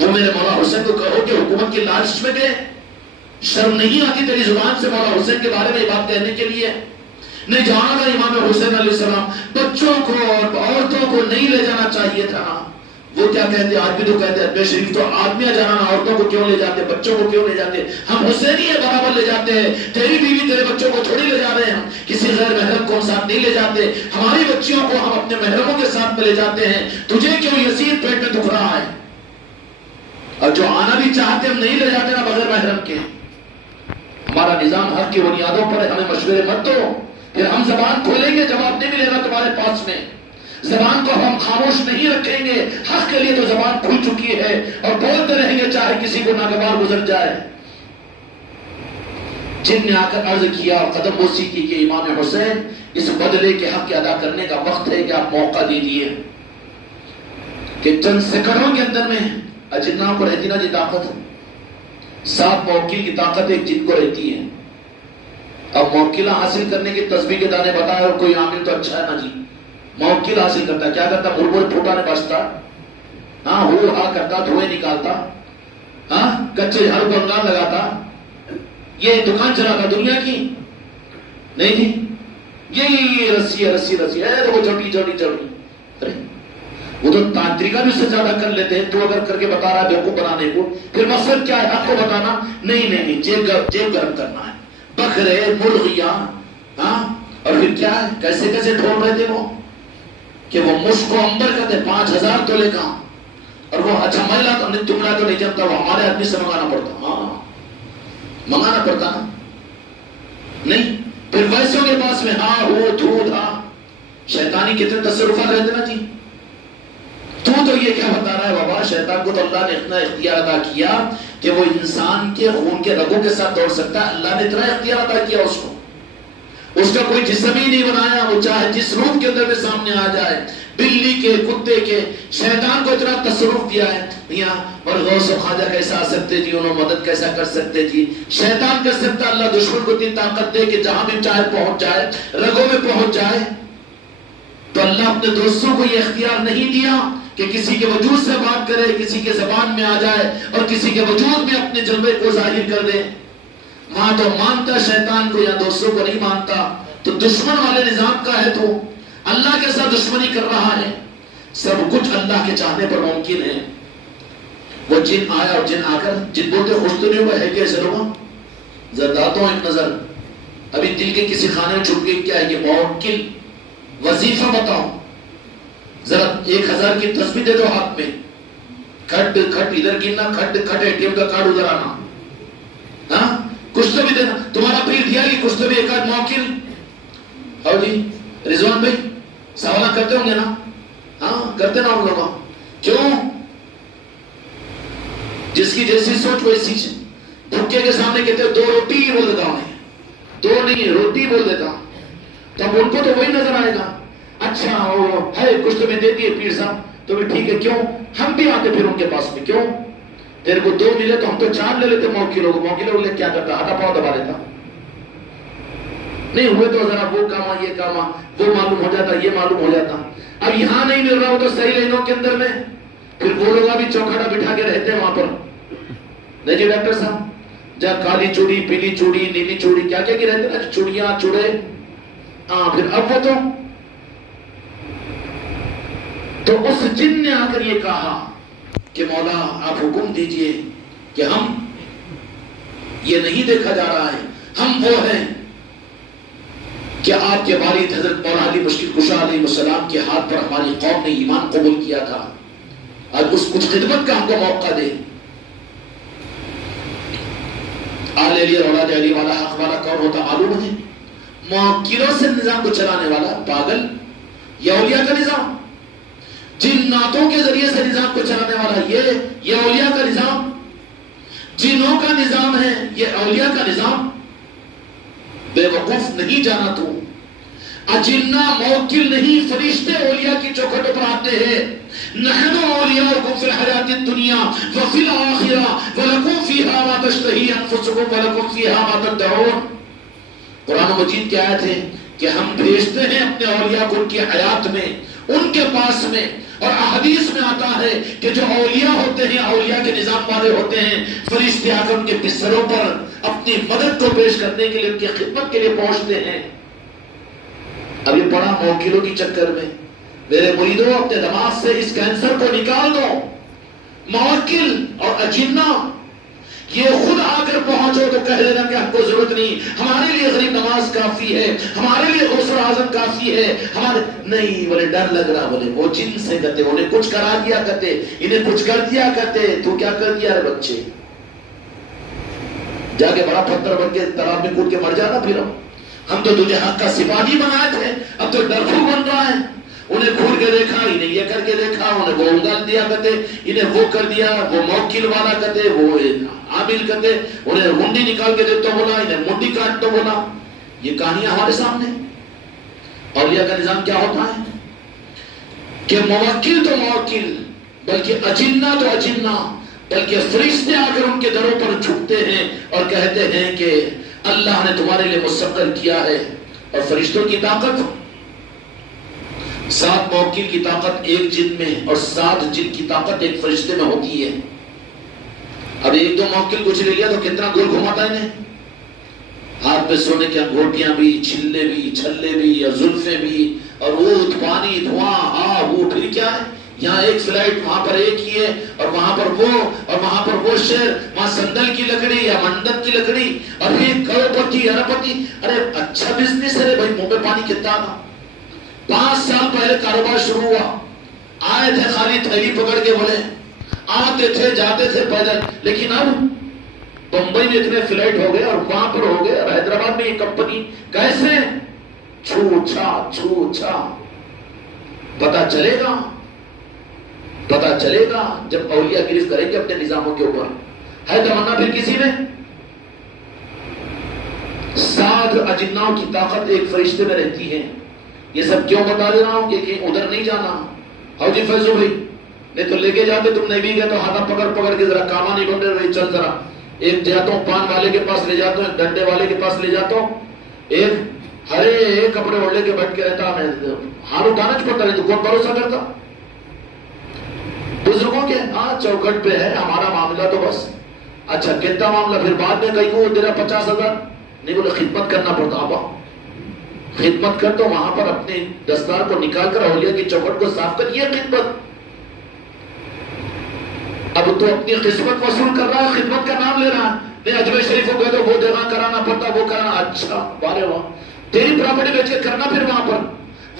وہ میرے مولا حسین کو کہو کہ حکومت کی لالچ میں دے. شرم نہیں آتی تیری زبان سے مولا حسین کے بارے میں یہ بات کہنے کے لیے؟ نہیں جانا تھا امام حسین علیہ السلام بچوں کو اور عورتوں کو نہیں لے جانا چاہیے تھا. وہ کیا کہتے، آج بھی تو کہتے ہیں بے شریف تو آدمیاں جانا نا، عورتوں کو کیوں لے جاتے، بچوں کو کیوں لے جاتے؟ ہم حسینی ہے برابر لے جاتے ہیں. تیری بیوی تیرے بچوں کو تھوڑی لے جا رہے ہیں، ہم کسی غیر محرم کو ساتھ نہیں لے جاتے. ہماری بچیوں کو ہم اپنے محرموں کے ساتھ میں لے جاتے ہیں. تجھے کیوں یزید پیٹ میں دکھ رہا ہے؟ اور جو آنا بھی چاہتے ہم نہیں لے جاتے نا بغیر محرم کے. ہمارا نظام حق کی بنیادوں پر ہے، ہمیں مشورے مت دو. پھر ہم زبان کھولیں گے، جواب نہیں ملے گا تمہارے پاس میں. زبان کو ہم خاموش نہیں رکھیں گے. حق کے لیے تو زبان کھل چکی ہے اور بولتے رہیں گے چاہے کسی کو ناگوار گزر جائے. جن نے آ کر عرض کیا اور قدم بوسی کی کہ امام حسین اس بدلے کے حق ادا کرنے کا وقت ہے کہ آپ موقع دیجیے. کہ چند سیکنڈوں کے اندر میں اجناؤں کو رہتی نا جی طاقت، 7 موکل کی طاقت ایک جن کو رہتی ہے. اب موکلہ حاصل کرنے کی تسبیح کے دانے بتائے اور کوئی عامل تو اچھا ہے نا جی. موکل حاصل کرتا کیا کرتا؟ بلبل پھوٹا نے بچتا، ہاں ہو ہا کرتا، دھوئے نکالتا، ہاں کچے جھاڑو کو انگار لگاتا. یہ دکان چلاتا دنیا کی نہیں جی، یہ رسی ہے رسی رسی ہے تو وہ چوٹی چوٹی چوٹی. ارے وہ تو تانتریکا بھی اس سے زیادہ کر لیتے ہیں. تو اگر کر کے بتا رہا ہے بیوقوف بنانے کو، پھر مقصد کیا ہے؟ حق کو بتانا نہیں نہیں، جیب گرم کرنا ہے. بکرے مرغیاں، ہاں اور پھر کیا ہے؟ کیسے کیسے ڈھول رہے تھے وہ کہ وہ مشک و عنبر کہتے 5000 تولے کا. اور وہ اچھا مہیلا تو نہیں، تمہارا تو نہیں جمتا، وہ ہمارے آدمی سے منگانا پڑتا. ہاں منگانا پڑتا نا نہیں. پھر ویسوں کے پاس میں ہاں ہو دھو دھا شیطانی کتنے تصرفات رہتے نا جی. تو یہ کیا بتا رہا ہے بابا؟ شیطان کو تو اللہ نے اتنا اختیار عطا کیا کہ وہ انسان کے خون کے رگوں کے ساتھ دوڑ سکتا ہے. اللہ نے اتنا اختیار عطا کیا اس کو، اس کا کوئی جسم ہی نہیں بنایا. وہ چاہے جس روپ کے اندر میں سامنے آ جائے، بلی کے کتے کے، شیطان کو اتنا تصرف دیا ہے. میاں اور غوث و خواجہ کیسا آ سکتے جی، انہوں مدد کیسا کر سکتے جی؟ شیطان کر سکتا. اللہ دشمن کو اتنی طاقت دے کہ جہاں بھی چاہے پہنچ جائے، رگوں میں پہنچ جائے. تو اللہ اپنے دوستوں کو یہ اختیار نہیں دیا کہ کسی کے وجود سے بات کرے، کسی کے زبان میں آ جائے اور کسی کے وجود میں اپنے جلوے کو ظاہر کر دے. ماں تو مانتا شیطان کو یا دوستوں کو نہیں مانتا. تو دشمن والے نظام کا ہے تو اللہ کے ساتھ دشمنی کر رہا ہے. سب کچھ اللہ کے چاہنے پر ممکن ہے. وہ جن آیا اور جن آ کر جن بولتے خوش تو نہیں ہوا ہے کیسے لوگوں زرداتوں ایک نظر ابھی دل کے کسی خانے میں چھپ کے کیا ہے یہ موکل وظیفہ بتاؤ ذرا 1000 کی تسبیح دے دو ہاتھ میں کھٹ کھٹ ادھر گرنا کھٹ کھٹ ATM کا کارڈ ادھر آنا ہاں کچھ تو بھی دینا تمہارا پیر دیا کہ کچھ تو بھی ایک آدھ موکل ہاں جی رضوان بھائی سوالہ کرتے ہوں گے نا ہاں کرتے نا ہم لوگوں کیوں جس کی جیسی سوچ ویسی بھوکے کے سامنے کہتے ہیں 2 روٹی ہی بول دیتا ہوں 2 نہیں روٹی بول دیتا ہوں تب ان کو تو وہی نظر آئے گا اچھا وہ ہے کچھ تو میں دے دیے پیر صاحب تو بھی ٹھیک ہے کیوں ہم بھی آتے پھر ان کے پاس میں کیوں تیرے کو 2 ملے تو ہم تو 4 لے لیتے موکلوں لے کیا کرتا ہاتھا پاؤں دبا لیتا نہیں ہوئے تو ذرا وہ کاما یہ کاما وہ معلوم ہو جاتا یہ معلوم ہو جاتا اب یہاں نہیں مل رہا ہو تو صحیح لائنوں کے اندر میں پھر وہ لوگ بھی چوکھاٹا بٹھا کے رہتے ہیں وہاں پر نہیں جی ڈاکٹر صاحب جہاں کالی چوڑی پیلی چوڑی نیلی چوڑی کیا کیا کی رہتے نا چوڑیاں چوڑے ہاں پھر اب وہ تو اس جن نے آ کر یہ کہا کہ مولا آپ حکم دیجئے کہ ہم یہ نہیں دیکھا جا رہا ہے ہم وہ ہیں کہ آپ کے والد حضرت مولا علی مشکل کشا علیہ السلام کے ہاتھ پر ہماری قوم نے ایمان قبول کیا تھا آج اس کچھ خدمت کا ہم کو موقع دے آل علی اور اولاد علی والا حق والا کون ہوتا معلوم ہے موکلوں سے نظام کو چلانے والا پاگل یا اولیاء کا نظام جناتوں کے ذریعے سے نظام کو چلانے والا یہ اولیاء کا نظام جنوں کا نظام ہے یہ اولیاء کا نظام بے وقوف نہیں جانا تو اجنہ موکل نہیں فرشتے اولیاء کی چوکھٹوں پر آتے ہیں نحن اولیاؤکم فی الحیات الدنیا وفی الآخرہ ولکم فیہا ما تشتہی انفسکم ولکم فیہا ما تدعون قرآن مجید کی آیت ہے کہ ہم بھیجتے ہیں اپنے اولیاء کو ان کی حیات میں ان کے پاس میں اور احادیث میں آتا ہے کہ جو اولیاء ہوتے ہیں اولیاء کے نظام والے ہوتے ہیں فرشتے آ کر ان کے بستروں پر اپنی مدد کو پیش کرنے کے لیے ان کی خدمت کے لیے پہنچتے ہیں اب یہ پڑا موکلوں کی چکر میں میرے مریدوں اپنے دماغ سے اس کینسر کو نکال دو موکل اور اجنہ یہ خود آ کر پہنچو تو کہہ دینا کہ ہم کو ضرورت نہیں ہمارے لیے غریب نماز کافی ہے ہمارے لیے غسل اعظم کافی ہے ہمارے نہیں بولے ڈر لگ رہا بولے وہ جن سے کہتے انہیں کچھ کرا دیا کرتے انہیں کچھ کر دیا کرتے تو کیا کر دیا رے بچے جا کے بڑا پتھر بن کے تالاب میں کود کے مر جانا پھر ہم تو تجھے حق کا سپاہی بنائے تھے اب تو ڈرفو بن رہا ہے انہیں کھول کے دیکھا انہیں یہ کر کے دیکھا انہیں وہ انگل دیا کرتے انہیں وہ کر دیا وہ موکل والا کرتے وہ عامل کرتے انہیں ہنڈی نکال کے دے تو بولا انہیں منڈی کاٹ تو بولا یہ کہانیاں ہمارے سامنے اولیاء کا نظام کیا ہوتا ہے کہ موکل تو موکل بلکہ اجنہ تو اجنہ بلکہ فرشتے آ کر ان کے دروں پر جھکتے ہیں اور کہتے ہیں کہ اللہ نے تمہارے لیے مسخر کیا ہے اور فرشتوں کی طاقت 7 موکل کی طاقت ایک جن میں اور 7 جن کی طاقت ایک فرشتے میں ہوتی ہے اب 1-2 موکل کچھ لے لیا تو کتنا گول گھماتا ہے انہیں ہاتھ پہ سونے کی انگوٹیاں بھی چھلے بھی چھلے بھی یا زلفیں بھی اور اونٹ پانی دھواں ہاں وہ پھر کیا ہے یہاں ایک فلائٹ وہاں پر ایک ہی ہے اور وہاں پر وہ اور وہاں پر وہ شہر وہاں سندل کی لکڑی یا منڈپ کی لکڑی اور پھر کروڑپتی اربپتی ارے اچھا بزنس ہے بھائی منہ پہ پانی کتنا تھا 5 سال پہلے کاروبار شروع ہوا آئے تھے خالی تھیلی پکڑ کے بولے آتے تھے جاتے تھے پیدل لیکن اب بمبئی میں اتنے فلائٹ ہو گئے اور وہاں پر ہو گئے اور حیدرآباد میں یہ کمپنی کیسے چھو چھا پتا چلے گا جب اولیاء گرفت کریں گے اپنے نظاموں کے اوپر ہے تمنا پھر کسی میں 7 اجناؤں کی طاقت ایک فرشتے میں رہتی ہے یہ سب کیوں بتا دے رہا ہوں کہ ادھر نہیں جانا ہاؤ جی فیضو بھائی نہیں تو لے کے جاتے تم نہیں بھی گئے تو ہاتھا پکڑ کے ذرا کاما نہیں بن رہے چل ذرا ایک جاتا ہوں پان والے کے پاس لے جاتا ہوں ایک ڈنڈے والے کے پاس لے جاتا ہوں ایک ہرے کپڑے اوڑھ کے بیٹھ کے رہتا میں ہار اٹھانا پڑتا نہیں تو کون بھروسہ کرتا بزرگوں کے ہاں چوکھٹ پہ ہے ہمارا معاملہ تو بس اچھا کتنا معاملہ پھر بعد میں کہیں کو تیرا 50,000 نہیں بولے خدمت کرنا پڑتا ابا خدمت کر تو وہاں پر اپنے دستار کو نکال کر اولیاء کی چوکھٹ کو صاف کر، یہ خدمت۔ اب تو اپنی قسمت وصول کر رہا ہے، خدمت کا نام لے رہا ہے، نہیں اجمیر شریف کو کہہ دو وہ دینا کرانا پڑتا، وہ کرانا، اچھا بارے وہاں تیری پراپرٹی بیچ کے کرنا پھر وہاں پر،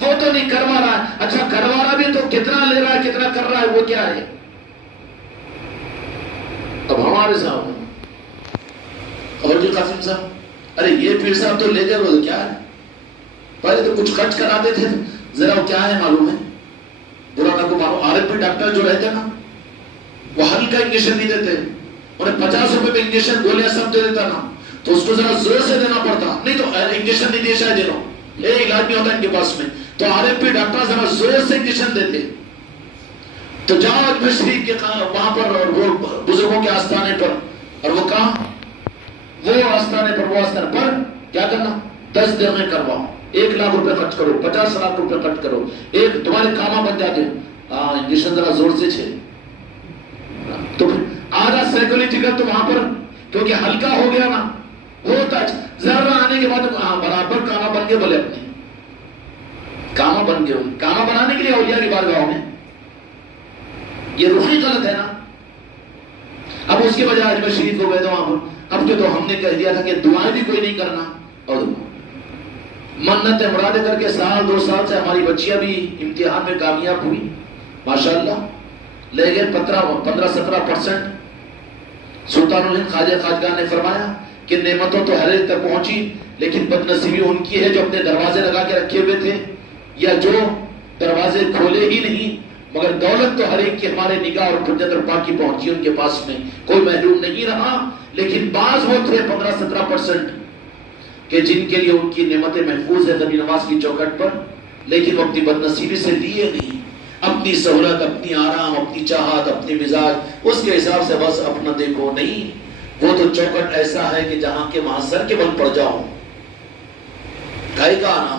وہ تو نہیں کروا رہا ہے، اچھا کروا رہا بھی تو کتنا لے رہا ہے، کتنا کر رہا ہے، وہ کیا ہے؟ اب ہمارے سامنے اور جی قاسم صاحب، ارے یہ پیر صاحب تو لے گئے، وہ کیا ہے؟ پہلے تو کچھ خرچ کراتے تھے، ذرا وہ کیا ہے معلوم ہے؟ پرانا کو معلوم، RMP ڈاکٹر جو رہتے نا وہ ہلکا انجیکشن نہیں دیتے، انہیں 50 روپے میں انجیکشن گولیاں سب دے دیتا نا، تو اس کو ذرا زور سے دینا پڑتا، نہیں تو انجیکشن نہیں دے شاید دے رہا، یہ علاج نہیں ہوتا ان کے پاس میں، تو RMP ڈاکٹر ذرا زور سے انجیکشن دیتے۔ تو جاؤ اجمیر شریف کے وہاں پر اور وہ بزرگوں کے آستانے پر، اور وہ کہاں وہ آستانے پر، وہ آستانے پر کیا کرنا، 10 دن میں کرواؤ، 1 لاکھ روپے خرچ کرو، 50 لاکھ روپے خرچ کرو، ایک تمہارے کاما بن جاتے، ہاں انجیکشن ذرا زور سے چھے، تو پھر آدھا سائیکولوجیکل تو وہاں پر کیونکہ ہلکا ہو گیا نا، ہوتا ذرا آنے کے بعد ہاں برابر کاما بن گئے، بولے اپنے کاما بن گئے، کاما بنانے کے لیے اولیاء کی بارگاہوں میں، یہ روحی غلط ہے نا۔ اب اس کے بجائے اجمیر شریف ہو گئے تو وہاں پر، اب تو ہم نے کہہ دیا تھا کہ دعائیں بھی کوئی نہیں کرنا، اور منتیں مرادیں کر کے 2 سال سے ہماری بچیاں بھی امتحان میں کامیاب ہوئی ماشاءاللہ، لے گئے 15-17%۔ سلطان الہند خواجہ خواجگاہ نے فرمایا کہ نعمتوں تو ہر ایک تک پہنچی، لیکن بدنصیبی ان کی ہے جو اپنے دروازے لگا کے رکھے ہوئے تھے، یا جو دروازے کھولے ہی نہیں، مگر دولت تو ہر ایک کی ہمارے نگاہ اور حجت اور پاکی پہنچی ان کے پاس میں، کوئی محروم نہیں رہا، لیکن بعض وہ تھے 15-17% کہ جن کے لیے ان کی نعمتیں محفوظ ہے نبی نواز کی چوکھٹ پر، لیکن وہ اپنی بدنصیبی سے لیے نہیں، اپنی سہولت، اپنی آرام، اپنی چاہت، اپنی مزاج، اس کے حساب سے بس اپنا دیکھو نہیں، وہ تو چوکھٹ ایسا ہے کہ جہاں کے وہاں سر کے بل پڑ جاؤ، گھر کا آنا،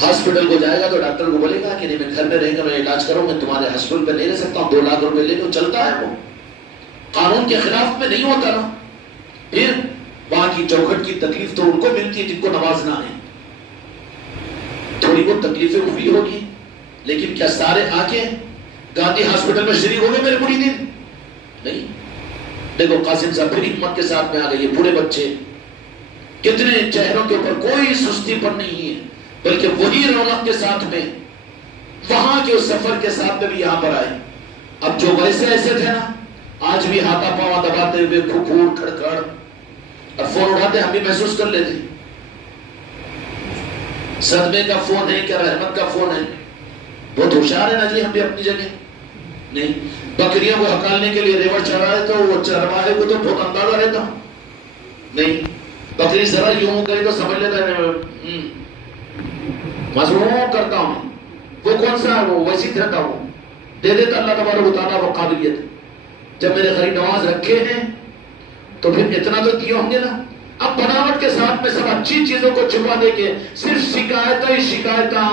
ہاسپٹل کو جائے گا تو ڈاکٹر کو بولے گا کہ نہیں میں گھر میں رہیں گا، میں علاج کروں، میں تمہارے ہاسپٹل پہ نہیں لے سکتا ہوں، 2 لاکھ روپے لے لو، چلتا ہے، وہ قانون کے خلاف میں نہیں ہوتا نا۔ پھر وہاں کی چوکھٹ کی تکلیف تو ان کو ملتی ہے جن کو نوازنا ہے، تھوڑی بہت تکلیفیں ہوئی ہوگی، لیکن کیا سارے آ کے گاندھی ہاسپٹل میں شریک ہو گئے میرے مریدین؟ نہیں۔ دیکھو قاسم صاحب پھر حکمت کے ساتھ میں آ گئے، یہ بوڑھے بچے کتنے چہروں کے اوپر کوئی سستی پر نہیں ہے، بلکہ وہی رونق کے ساتھ میں وہاں کے اس سفر کے ساتھ میں بھی یہاں پر آئے۔ اب جو ویسے ایسے تھے نا، آج بھی ہاتھا پاوا دباتے ہوئے کھوکھور کھڑکھڑ، اور فون اٹھاتے ہم بھی محسوس کر لیتے، صدمے کا فون ہے کیا رحمت کا فون ہے؟ بہت ہوشیار ہے نا جی ہم بھی اپنی جگہ، نہیں بکریوں کو ہکالنے کے لیے ریوڑ چڑھا رہے تو وہ چرواہے کو تو بہت اندازہ رہتا، نہیں بکری ذرا یوں کرے تو سمجھ لیتا ہے مظلوم کرتا ہوں، وہ کون سا ہے، وہ ویسی رہتا ہوں، دے دیتا اللہ تبارک و تعالیٰ وہ قابلیت۔ جب میرے غریب نواز رکھے ہیں تو پھر اتنا تو دیے ہوں گے نا۔ اب بناوٹ کے ساتھ میں سب اچھی چیزوں کو چھپا دے کے صرف شکایتیں ہی شکایتاں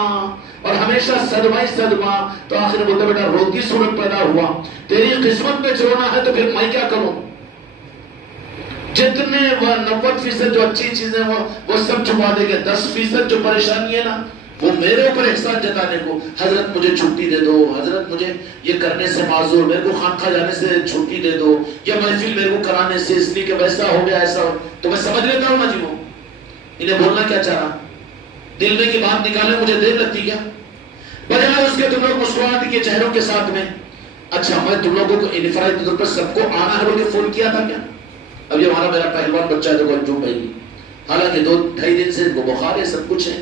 اور ہمیشہ صدمہ ہی صدمہ، تو آخر بولتا بیٹا روتی صورت پیدا ہوا، تیری قسمت میں چرونا ہے تو پھر میں کیا کروں؟ جتنے 90% جو اچھی چیزیں وہ سب چھپا دے گے، 10% جو پریشانی ہے نا وہ میرے اوپر احسان جتانے کو، حضرت مجھے چھٹی دے دو، حضرت مجھے یہ کرنے سے معذور، میرے کو خانقاہ جانے سے چھٹی دے دو، یا محفل میرے کو کرانے سے اس لیے کہ ویسا ہو گیا ایسا ہو، تو میں سمجھ لیتا ہوں نا جی وہ انہیں بولنا کیا چاہ رہا، دل میں کی بات نکالنے مجھے دیر لگتی کیا؟ بجائے اس کے تم لوگ مسکراہٹ کے چہروں کے ساتھ میں، اچھا میں تم لوگوں کو انفرادی طور پر سب کو آنا ہے بول کے فون کیا تھا کیا؟ اب یہ ہمارا میرا پہلوان بچہ ہے جو بھائی گی، حالانکہ 2-2.5 دن سے وہ بخار ہے سب کچھ ہے،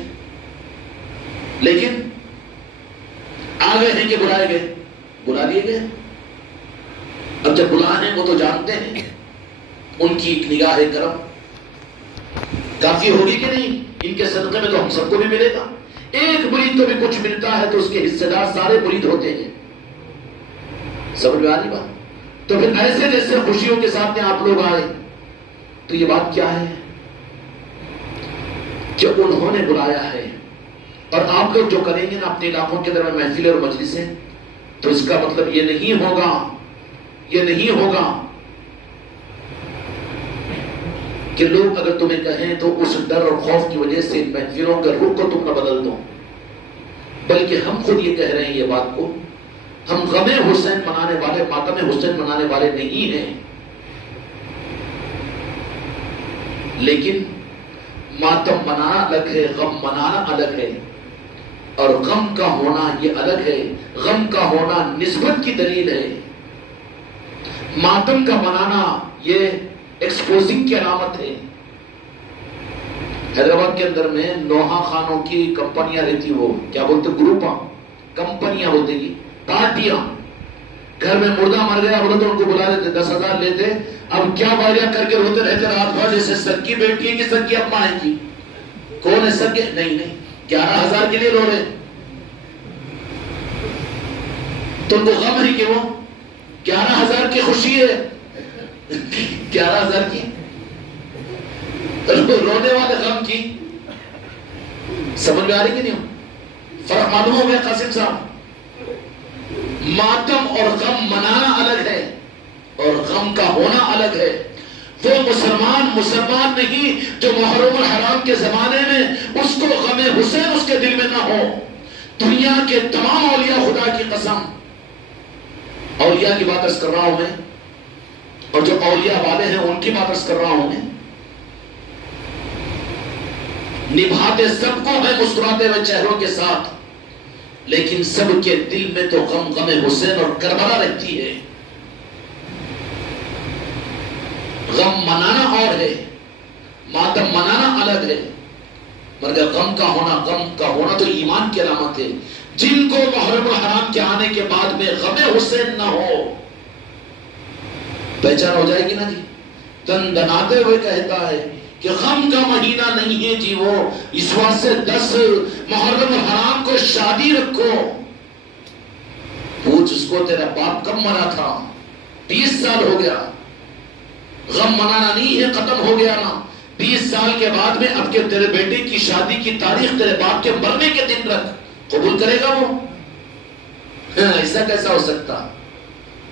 لیکن آ گئے ہیں کہ بلائے گئے، بلا لیے گئے۔ اب جب بلائے ہیں وہ تو جانتے ہیں ان کی ایک نگاہ کرم کافی ہوگی کہ نہیں، ان کے صدقے میں تو ہم سب کو بھی ملے گا، ایک مرید کو بھی کچھ ملتا ہے تو اس کے حصے دار سارے مرید ہوتے ہیں، سمجھ میں آ رہی بات؟ تو پھر ایسے جیسے خوشیوں کے ساتھ آپ لوگ آئے تو یہ بات کیا ہے کہ انہوں نے بلایا ہے، اور آپ لوگ جو کریں گے نا اپنے علاقوں کے اندر محفلیں اور مجلسیں، تو اس کا مطلب یہ نہیں ہوگا کہ لوگ اگر تمہیں کہیں تو اس ڈر اور خوف کی وجہ سے ان محفلوں کے رخ کو تم نہ بدل دو، بلکہ ہم خود یہ کہہ رہے ہیں یہ بات کو، ہم غم حسین منانے والے، ماتم حسین منانے والے نہیں ہیں، لیکن ماتم منانا الگ ہے، غم منانا الگ ہے، اور غم کا ہونا یہ الگ ہے۔ غم کا ہونا نسبت کی دلیل ہے، ماتم کا منانا یہ ایکسپوزنگ کی علامت ہے۔ حیدرآباد کے اندر میں نوحہ خانوں کی کمپنیاں رہتی، وہ کیا بولتے، گروپاں، کمپنیاں بولتے گی، پارٹیاں۔ گھر میں مردہ مر گیا بولے تو ان کو بلا دیتے، 10,000 لیتے، اب کیا واریاں کر کے روتے رہتے رات بھر، جیسے سکی بیٹی ہے کہ سکی اب مائیں گی، کون ہے سکے، نہیں 11,000 کے لیے رو رہے، تو ان کو غم ہے کہ وہ 11,000 کی خوشی ہے، 11,000 کی رونے والے غم کی۔ سمجھ میں آ رہی کہ نہیں؟ فرق معلوم ہو گیا قاسم صاحب؟ ماتم اور غم منانا الگ ہے اور غم کا ہونا الگ ہے۔ وہ مسلمان نہیں جو محرم الحرام کے زمانے میں اس کو غم حسین اس کے دل میں نہ ہو۔ دنیا کے تمام اولیاء خدا کی قسم، اولیاء کی بات عرض کر رہا ہوں میں، اور جو اولیاء والے ہیں ان کی بات عرض کر رہا ہوں میں، نبھاتے سب کو ہے مسکراتے ہوئے چہروں کے ساتھ، لیکن سب کے دل میں تو غم حسین اور کربلا رہتی ہے۔ غم منانا اور ہے، ماتم منانا الگ ہے، مگر غم کا ہونا تو ایمان کی علامت ہے۔ جن کو محرم الحرام کے آنے کے بعد میں غم حسین نہ ہو، پہچان ہو جائے گی نا جی، دن دناتے ہوئے کہتا ہے کہ غم کا مہینہ نہیں ہے جی وہ، اس واسطے 10 محرم الحرام کو شادی رکھو۔ پوچھ اس کو تیرا باپ کب مرا تھا؟ 20 سال ہو گیا۔ غم منانا نہیں ہے، ختم ہو گیا نا، 20 سال کے بعد میں اب کے تیرے بیٹے کی شادی کی تاریخ تیرے باپ کے مرنے کے دن رکھ، قبول کرے گا وہ؟ ایسا کیسا ہو سکتا؟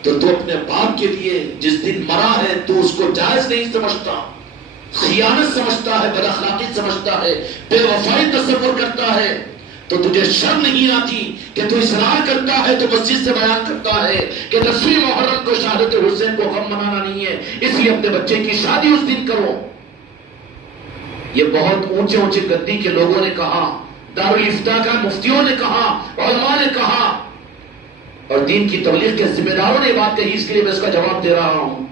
تو اپنے باپ کے لیے جس دن مرا ہے تو اس کو جائز نہیں سمجھتا، خیانت سمجھتا ہے، بد اخلاقی سمجھتا ہے، بے وفائی تصور کرتا ہے، تو تجھے شرم نہیں آتی کہ تو اصرار کرتا ہے، تو مسجد سے بیان کرتا ہے کہ 10ویں محرم کو شہادت حسین کو غم منانا نہیں ہے، اس لیے اپنے بچے کی شادی اس دن کرو۔ یہ بہت اونچے گدی کے لوگوں نے کہا، دارالافتاء کا مفتیوں نے کہا، علماء نے کہا، اور دین کی تبلیغ کے ذمہ داروں نے بات کہی، اس کے لیے میں اس کا جواب دے رہا ہوں۔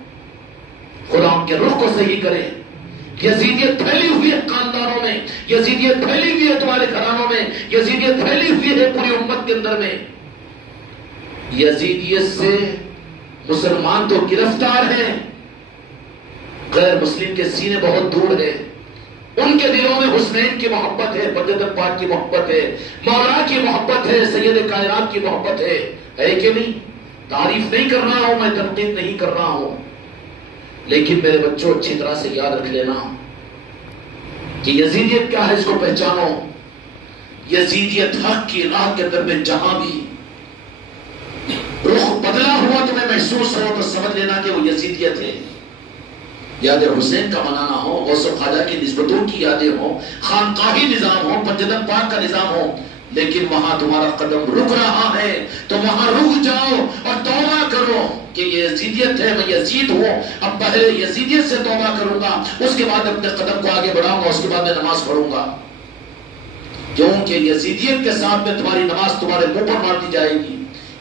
خدا ان کے رخ کو صحیح کرے۔ یزیدیت پھیلی ہوئی ہے خاندانوں میں، یزیدیت پھیلی ہوئی ہے تمہارے گھرانوں میں، یزیدیت پھیلی ہوئی ہے پوری امت کے اندر میں۔ یزیدیت سے مسلمان تو گرفتار ہیں، غیر مسلم کے سینے بہت دور ہے۔ ان کے دلوں میں حسنین کی محبت ہے، بجدر پاک کی محبت ہے، مولا کی محبت ہے، سید کائنات کی محبت ہے کہ نہیں؟ تعریف نہیں کر رہا ہوں میں، تنقید نہیں کر رہا ہوں، لیکن میرے بچوں اچھی طرح سے یاد رکھ لینا کہ یزیدیت کیا ہے، اس کو پہچانو۔ یزیدیت حق کی راہ کے اندر میں جہاں بھی رخ بدلا ہوا تمہیں محسوس ہو تو سمجھ لینا کہ وہ یزیدیت ہے۔ یاد حسین کا منانا ہو، غوث و خواجہ کی نسبتوں کی یادیں ہو، خانقاہی نظام ہو، پنجدر پاک کا نظام ہو، لیکن وہاں تمہارا قدم رک رہا ہے تو وہاں رک جاؤ اور توبہ کرو کہ یہ یزیدیت ہے، میں یزید ہوں، اب پہلے یزیدیت سے توبہ کروں گا، اس کے بعد اپنے قدم کو آگے بڑھاؤں گا، اس کے بعد میں نماز پڑھوں گا، کیونکہ یزیدیت کے ساتھ میں تمہاری نماز تمہارے منہ پر مار دی جائے گی،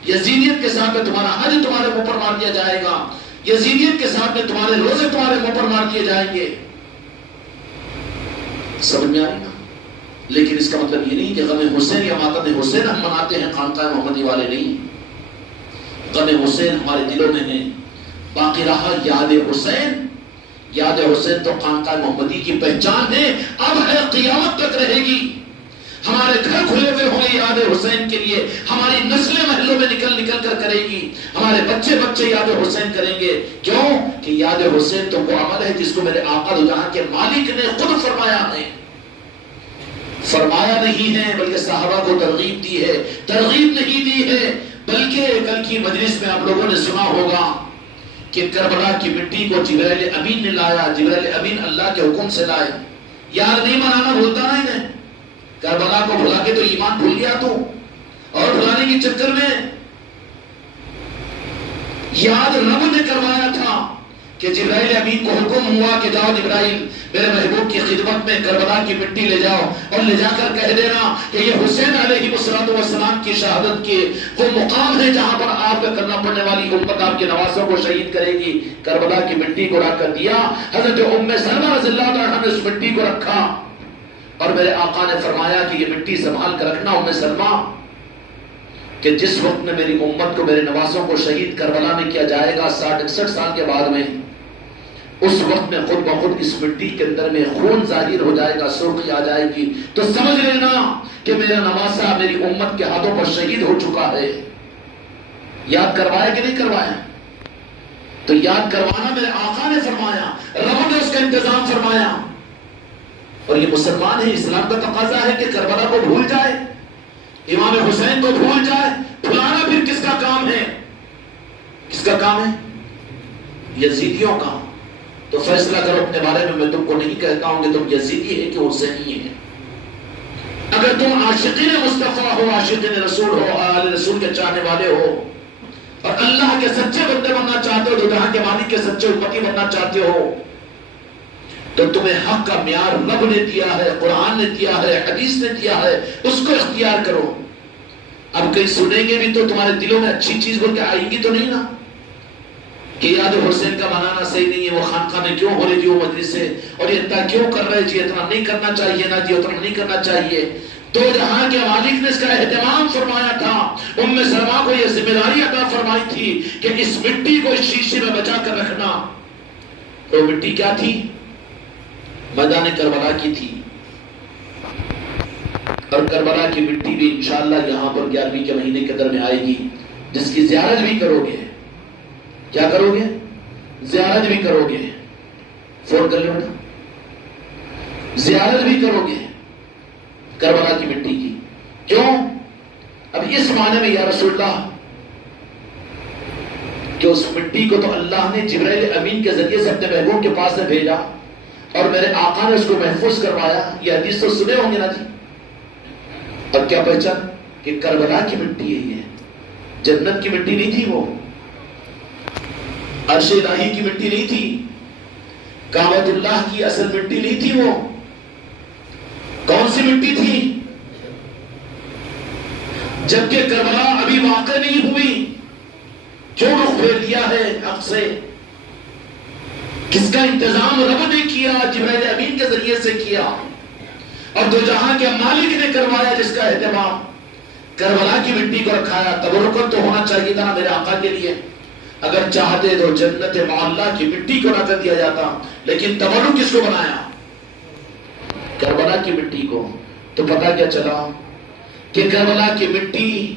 یزیدیت کے ساتھ میں تمہارا حج تمہارے منہ پر مار دیا جائے گا، یزیدیت کے ساتھ میں تمہارے روزے تمہارے منہ پر مار دیے جائیں گے۔ سمجھ میں آئی نا؟ لیکن اس کا مطلب یہ نہیں کہ غم حسین یا ماتم حسین ہم مناتے ہیں، خانقاہ محمدی والے نہیں۔ غم حسین ہمارے دلوں میں ہے، باقی رہا یاد حسین۔ یاد حسین تو خانقاہ محمدی کی پہچان ہے، اب ہے، قیامت تک رہے گی۔ ہمارے گھر کھلے ہوئے ہوں گے یاد حسین کے لیے، ہماری نسلیں محلوں میں نکل کر کرے گی، ہمارے بچے یاد حسین کریں گے۔ کیوں کہ یاد حسین تو وہ عمل ہے جس کو میرے آقا دو جہاں کے مالک نے خود فرمایا ہے، فرمایا نہیں ہے بلکہ صحابہ کو ترغیب دی ہے، ترغیب نہیں دی ہے، بلکہ کل کی مجلس میں آپ لوگوں نے سنا ہوگا کہ کربلا کی مٹی کو جبرائیل امین نے لایا، جبرائیل امین اللہ کے حکم سے لائے. یاد نہیں منانا بھولتا نا انہیں. کربلا کو بھلا کے تو ایمان بھول گیا تو، اور بھلانے کے چکر میں یاد رب نے کروایا تھا کہ جبرائیل امین کو حکم ہوا کہ جاؤ جبرائیل میرے محبوب کی خدمت میں کربلا کی مٹی لے جاؤ اور لے جا کر کہہ دینا کہ یہ حسین علیہ السلام کی شہادت کے وہ مقام ہے جہاں پر آپ کا کرنا پڑنے والی امت آپ کے نوازوں کو شہید کرے گی. کربلا کی مٹی کو لا کر دیا. حضرت ام سلمہ رضی اللہ عنہا نے اس مٹی کو رکھا اور میرے آقا نے فرمایا کہ یہ مٹی سنبھال کر رکھنا ام سلمہ، کہ جس وقت میں میری امت کو میرے نوازوں کو شہید کربلا میں کیا جائے گا 60-61 سال کے بعد میں، اس وقت میں خود بخود اس مٹی کے اندر میں خون ظاہر ہو جائے گا، سرخی آ جائے گی، تو سمجھ لینا کہ میرا نواسا میری امت کے ہاتھوں پر شہید ہو چکا ہے. یاد کروایا کہ نہیں کروایا؟ تو یاد کروانا میرے آقا نے فرمایا، رب نے اس کا انتظام فرمایا. اور یہ مسلمان ہے، اسلام کا تقاضا ہے کہ کربلا کو بھول جائے، امام حسین کو بھول جائے. بھلانا پھر کس کا کام ہے؟ کس کا کام ہے؟ یزیدیوں کا. تو فیصلہ کرو اپنے بارے میں تم کو نہیں کہتا ہوں کہ تم یزیدی ہے کہ حسینی ہے. اگر تم عاشقین مصطفیٰ ہو، عاشقین رسول ہو، آل رسول کے چاہنے والے ہو اور اللہ کے سچے بندے بننا چاہتے ہو، جو جہاں کے مالک کے سچے امتی بننا چاہتے ہو، تو تمہیں حق کا معیار رب نے دیا ہے، قرآن نے دیا ہے، حدیث نے دیا ہے، اس کو اختیار کرو. اب کہیں سنیں گے بھی تو تمہارے دلوں میں اچھی چیز بول کے آئے گی تو نہیں نا کہ یاد حسین کا منانا صحیح نہیں ہے، وہ خانقاہ میں کیوں ہو رہی تھی وہ مجلس سے، اور یہ اتنا کیوں کر رہے جی، اتنا نہیں کرنا چاہیے نا جی، اتنا نہیں کرنا چاہیے. تو جہاں کے مالک نے اس کا اہتمام فرمایا تھا، ام سلمہ کو یہ ذمہ داری عطا فرمائی تھی کہ اس مٹی کو اس شیشے میں بچا کر رکھنا. تو مٹی کیا تھی؟ میدان کربلا کی تھی. اور کربلا کی مٹی بھی انشاءاللہ یہاں پر 11ویں کے مہینے کے اندر میں آئے گی، جس کی زیارت بھی کرو گے. کیا کرو گے؟ زیارت بھی کرو گے. فون کر لو نا. زیارت بھی کرو گے کربلا کی مٹی کی. کیوں؟ اب اس معنی میں یا رسول اللہ کہ اس مٹی کو تو اللہ نے جبرائیل امین کے ذریعے سے اپنے محبوب کے پاس سے بھیجا اور میرے آقا نے اس کو محفوظ کروایا. یہ حدیث تو سنے ہوں گے نا جی. اب کیا پہچان کہ کربلا کی مٹی ہے، یہ جنت کی مٹی نہیں تھی، وہ عرش الہی کی مٹی نہیں تھی، کعبۃ اللہ کی اصل مٹی نہیں تھی. وہ کون سی مٹی تھی؟ جبکہ کربلا ابھی واقع نہیں ہوئی، کیوں رخ پھیر لیا ہے حق سے؟ کس کا انتظام رب نے کیا؟ جبرائیل امین کے ذریعے سے کیا. اور دو جہاں کے مالک نے کروایا جس کا اہتمام. کربلا کی مٹی کو رکھایا. تبرکت تو ہونا چاہیے تھا نا میرے آقا کے لیے. اگر چاہتے تو جنت معلیٰ کی مٹی کو نہ کر دیا جاتا، لیکن تبرک کس کو بنایا؟ کربلا کی مٹی کو. تو پتہ کیا چلا کہ کربلا کی مٹی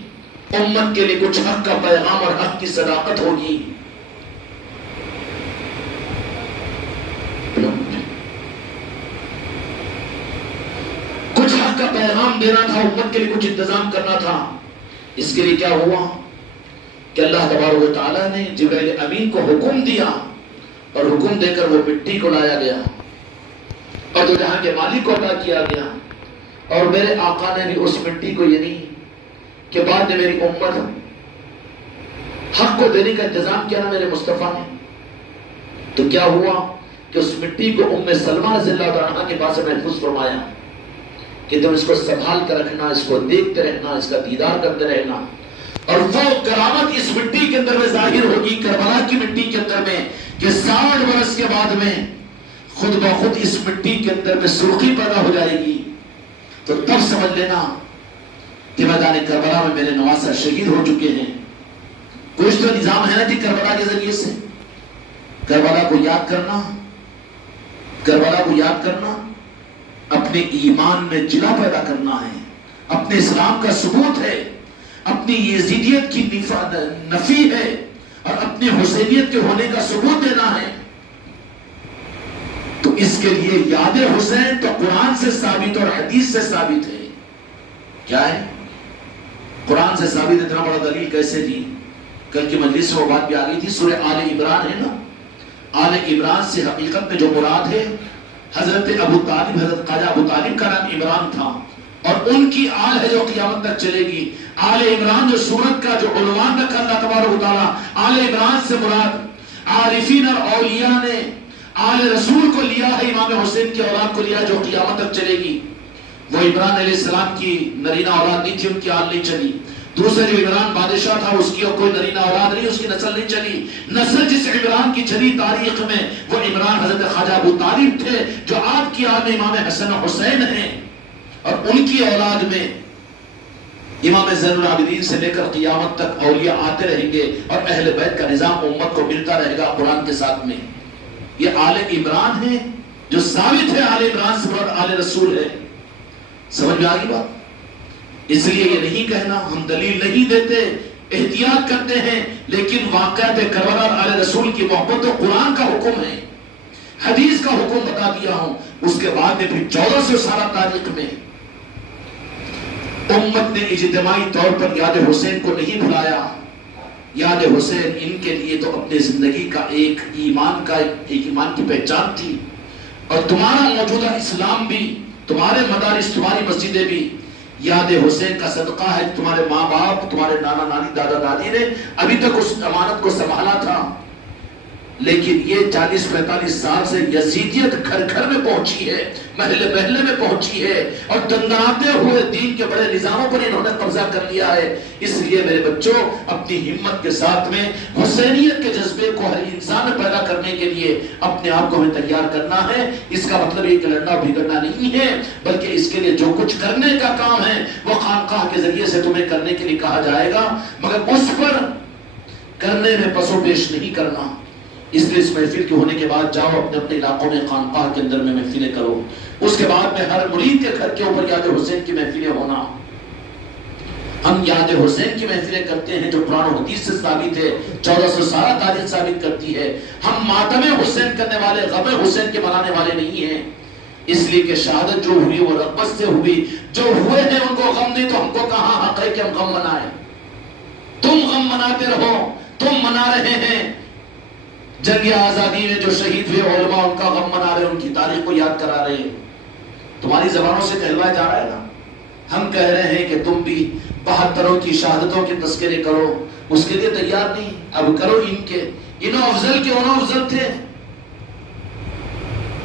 امت کے لیے کچھ حق کا پیغام اور حق کی صداقت ہوگی. کچھ حق کا پیغام دینا تھا، امت کے لیے کچھ انتظام کرنا تھا. اس کے لیے کیا ہوا کہ اللہ تبارک و تعالیٰ نے جبرائیل امین کو حکم دیا اور حکم دے کر وہ مٹی کو لایا گیا اور تو جہاں کے مالک کو عطا کیا گیا. اور میرے آقا نے بھی اس مٹی کو یعنی کہ بعد میں میری امت حق کو دینے کا انتظام کیا نا میرے مصطفیٰ نے. تو کیا ہوا کہ اس مٹی کو ام سلمہ رضی اللہ عنہا کے پاس محفوظ فرمایا کہ تم اس کو سنبھال کر رکھنا، اس کو دیکھتے رہنا، اس کا دیدار کرتے رہنا. اور وہ کرامت اس مٹی کے اندر میں ظاہر ہوگی، کربلا کی مٹی کے اندر میں، کہ 60 برس کے بعد میں خود بخود اس مٹی کے اندر میں سرخی پیدا ہو جائے گی. تو تب سمجھ لینا کہ میدان کربلا میں میرے نواسا شہید ہو چکے ہیں. کچھ تو نظام ہے نا جی کربلا کے ذریعے سے. کربلا کو یاد کرنا، کربلا کو یاد کرنا اپنے ایمان میں جلا پیدا کرنا ہے، اپنے اسلام کا ثبوت ہے، اپنی یزیدیت کی نفی ہے اور اپنی حسینیت کے ہونے کا ثبوت دینا ہے. تو اس کے لیے یاد حسین تو قرآن سے ثابت اور حدیث سے ثابت ہے. کیا ہے؟ قرآن سے ثابت. اتنا بڑا دلیل کیسے جی؟ کل کی مجلس میں وہ بات بھی آ گئی تھی، سورہ آل عمران ہے نا، آل عمران سے حقیقت میں جو مراد ہے حضرت ابو طالب، حضرت خواجہ ابو طالب کا نام عمران تھا، اور ان کی آل ہے جو قیامت تک چلے گی۔ آل عمران جو سورت کا جو عنوان رکھا اللہ تبارک و تعالیٰ، آل عمران سے مراد عارفین اور اولیاء نے آل رسول کو لیا ہے، امام حسین کی اولاد کو لیا جو قیامت تک چلے گی۔ وہ عمران علیہ السلام کی نرینہ اولاد نہیں تھی، ان کی آل نہیں چلی۔ دوسرا جو عمران بادشاہ تھا اس کی کوئی نرینہ اولاد نہیں، اس کی نسل نہیں چلی۔ نسل جس عمران کی چلی تاریخ میں وہ عمران حضرت خواجہ ابو طالب تھے، جو آپ کی آل میں امام حسن و حسین ہیں، اور ان کی اولاد میں امام زین العابدین سے لے کر قیامت تک اولیاء آتے رہیں گے، اور اہل بیت کا نظام امت کو ملتا رہے گا قرآن کے ساتھ میں۔ یہ آل عمران ہے جو ثابت ہے، آل عمران سے مراد آل رسول ہے۔ سمجھ میں آگی بات؟ اس لیے یہ نہیں کہنا، ہم دلیل نہیں دیتے، احتیاط کرتے ہیں، لیکن واقعات کربلا اور آل رسول کی محبت تو قرآن کا حکم ہے، حدیث کا حکم بتا دیا ہوں۔ اس کے بعد میں پھر 1400 سالہ تاریخ میں امت نے اجتماعی طور پر یاد حسین کو نہیں بھلایا۔ یاد حسین ان کے لیے تو اپنے زندگی کا ایک ایمان کی پہچان تھی، اور تمہارا موجودہ اسلام بھی، تمہارے مدارس، تمہاری مسجدیں بھی یاد حسین کا صدقہ ہے۔ تمہارے ماں باپ، تمہارے نانا نانی، دادا دادی نے ابھی تک اس امانت کو سنبھالا تھا، لیکن یہ 40-45 سال سے یزیدیت گھر گھر میں پہنچی ہے، محلے محلے میں پہنچی ہے، اور دندناتے ہوئے دین کے بڑے نظاموں پر انہوں نے قبضہ کر لیا ہے۔ اس لیے میرے بچوں، اپنی ہمت کے ساتھ میں حسینیت کے جذبے کو ہر انسان میں پیدا کرنے کے لیے اپنے آپ کو ہمیں تیار کرنا ہے۔ اس کا مطلب یہ کہ لڑنا بھگڑنا نہیں ہے، بلکہ اس کے لیے جو کچھ کرنے کا کام ہے وہ خانقاہ کے ذریعے سے تمہیں کرنے کے لیے کہا جائے گا، مگر اس پر کرنے میں پس و پیش نہیں کرنا۔ اس لیے اس محفل کے ہونے کے بعد جاؤ اپنے اپنے علاقوں میں خانقاہ کے اندر میں محفلیں کرو۔ اس کے بعد میں ہر مرید کے گھر کے اوپر یاد حسین کی محفلیں ہونا۔ ہم یاد حسین کی محفلیں کرتے ہیں جو قرآن و حدیث سے ثابت ہے، 1400 سالہ تاریخ ثابت کرتی ہے۔ ہم ماتم حسین کرنے والے، غم حسین کے منانے والے نہیں ہیں، اس لیے کہ شہادت جو ہوئی وہ رغبت سے ہوئی۔ جو ہوئے ہیں ان کو غم نہیں، تو ہم کو کہاں حق ہے کہ ہم غم منائیں؟ تم غم مناتے رہو، تم منا رہے ہیں۔ جنگ آزادی میں جو شہید ہوئے علماء ان کا غم منا رہے ہیں، ان کی تاریخ کو یاد کرا رہے ہیں۔ تمہاری زبانوں سے کہلوایا جا رہا ہے نا، ہم کہہ رہے ہیں کہ تم بھی 72 کی شہادتوں کے تذکرے کرو، اس کے لیے تیار نہیں، اب کرو ان کے، انہوں افضل کے انہوں افضل تھے،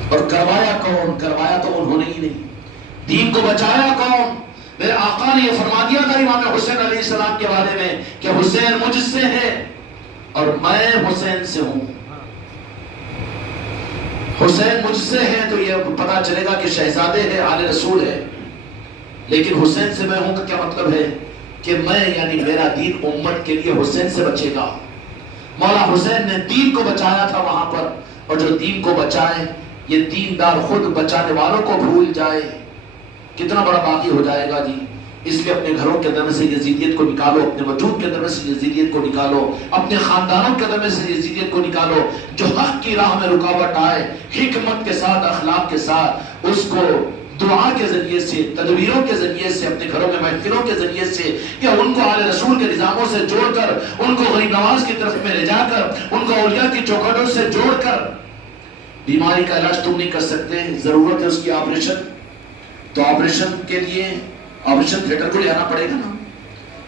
اور کروایا کون؟ کروایا تو انہوں نے ہی نہیں، دین کو بچایا کون؟ میرے آقا نے یہ فرما دیا تھا امام حسین علیہ السلام کے بارے میں کہ حسین مجھ سے ہے اور میں حسین سے ہوں۔ حسین مجھ سے ہے تو یہ پتا چلے گا کہ شہزادے ہے، آل رسول ہے، لیکن حسین سے میں ہوں کا کیا مطلب ہے؟ کہ میں یعنی میرا دین امت کے لیے حسین سے بچے گا۔ مولا حسین نے دین کو بچایا تھا وہاں پر، اور جو دین کو بچائے، یہ دیندار خود بچانے والوں کو بھول جائے کتنا بڑا باقی ہو جائے گا جی۔ اس لیے اپنے گھروں کے اندر میں سے یزیدیت کو نکالو، اپنے وجود کے اندر میں سے یزیدیت کو نکالو، اپنے خاندانوں کے اندر میں سے یزیدیت کو نکالو۔ جو حق کی راہ میں رکاوٹ آئے، حکمت کے ساتھ، اخلاق کے ساتھ اس کو دعا کے ذریعے سے، تدبیروں کے ذریعے سے، اپنے گھروں میں محفلوں کے ذریعے سے، یا ان کو آل رسول کے نظاموں سے جوڑ کر، ان کو غریب نواز کی طرف میں لے جا کر، ان کو اولیاء کی چوکھٹوں سے جوڑ کر، بیماری کا علاج تم نہیں کر سکتے، ضرورت ہے اس کی آپریشن، تو آپریشن کے لیے آپریشن تھیٹر کو لے آنا پڑے گا نا۔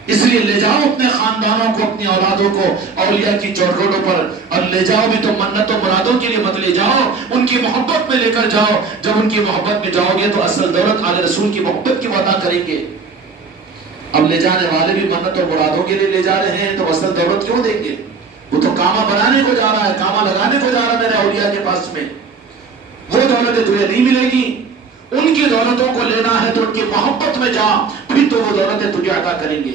اس لیے لے جاؤ اپنے خاندانوں کو، اپنی اولادوں کو اولیاء کی چوکھٹوں پر، اور لے جاؤ بھی تو منتوں مرادوں کے لیے مت لے جاؤ، ان کی محبت میں لے کر جاؤ۔ جب ان کی محبت میں جاؤ گے تو اصل دولت آل رسول کی محبت کی وعدہ کریں گے۔ اب لے جانے والے بھی منتوں مرادوں کے لیے لے جا رہے ہیں تو اصل دولت کیوں دیں گے؟ وہ تو کاما بنانے کو جا رہا ہے، کاما لگانے کو جا رہا ہے میرے اولیاء کے پاس میں، وہ دولتیں تمہیں نہیں ملے گی۔ ان کی دولتوں کو لینا ہے تو ان کی محبت میں جا، پھر تو وہ دولتیں تجھے عطا کریں گے۔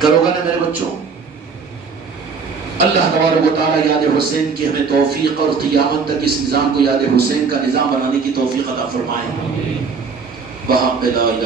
کرو گا نا میرے بچوں؟ اللہ تبارک و تعالی یاد حسین کی ہمیں توفیق، اور قیامت تک اس نظام کو یاد حسین کا نظام بنانے کی توفیق عطا فرمائے۔ وہاں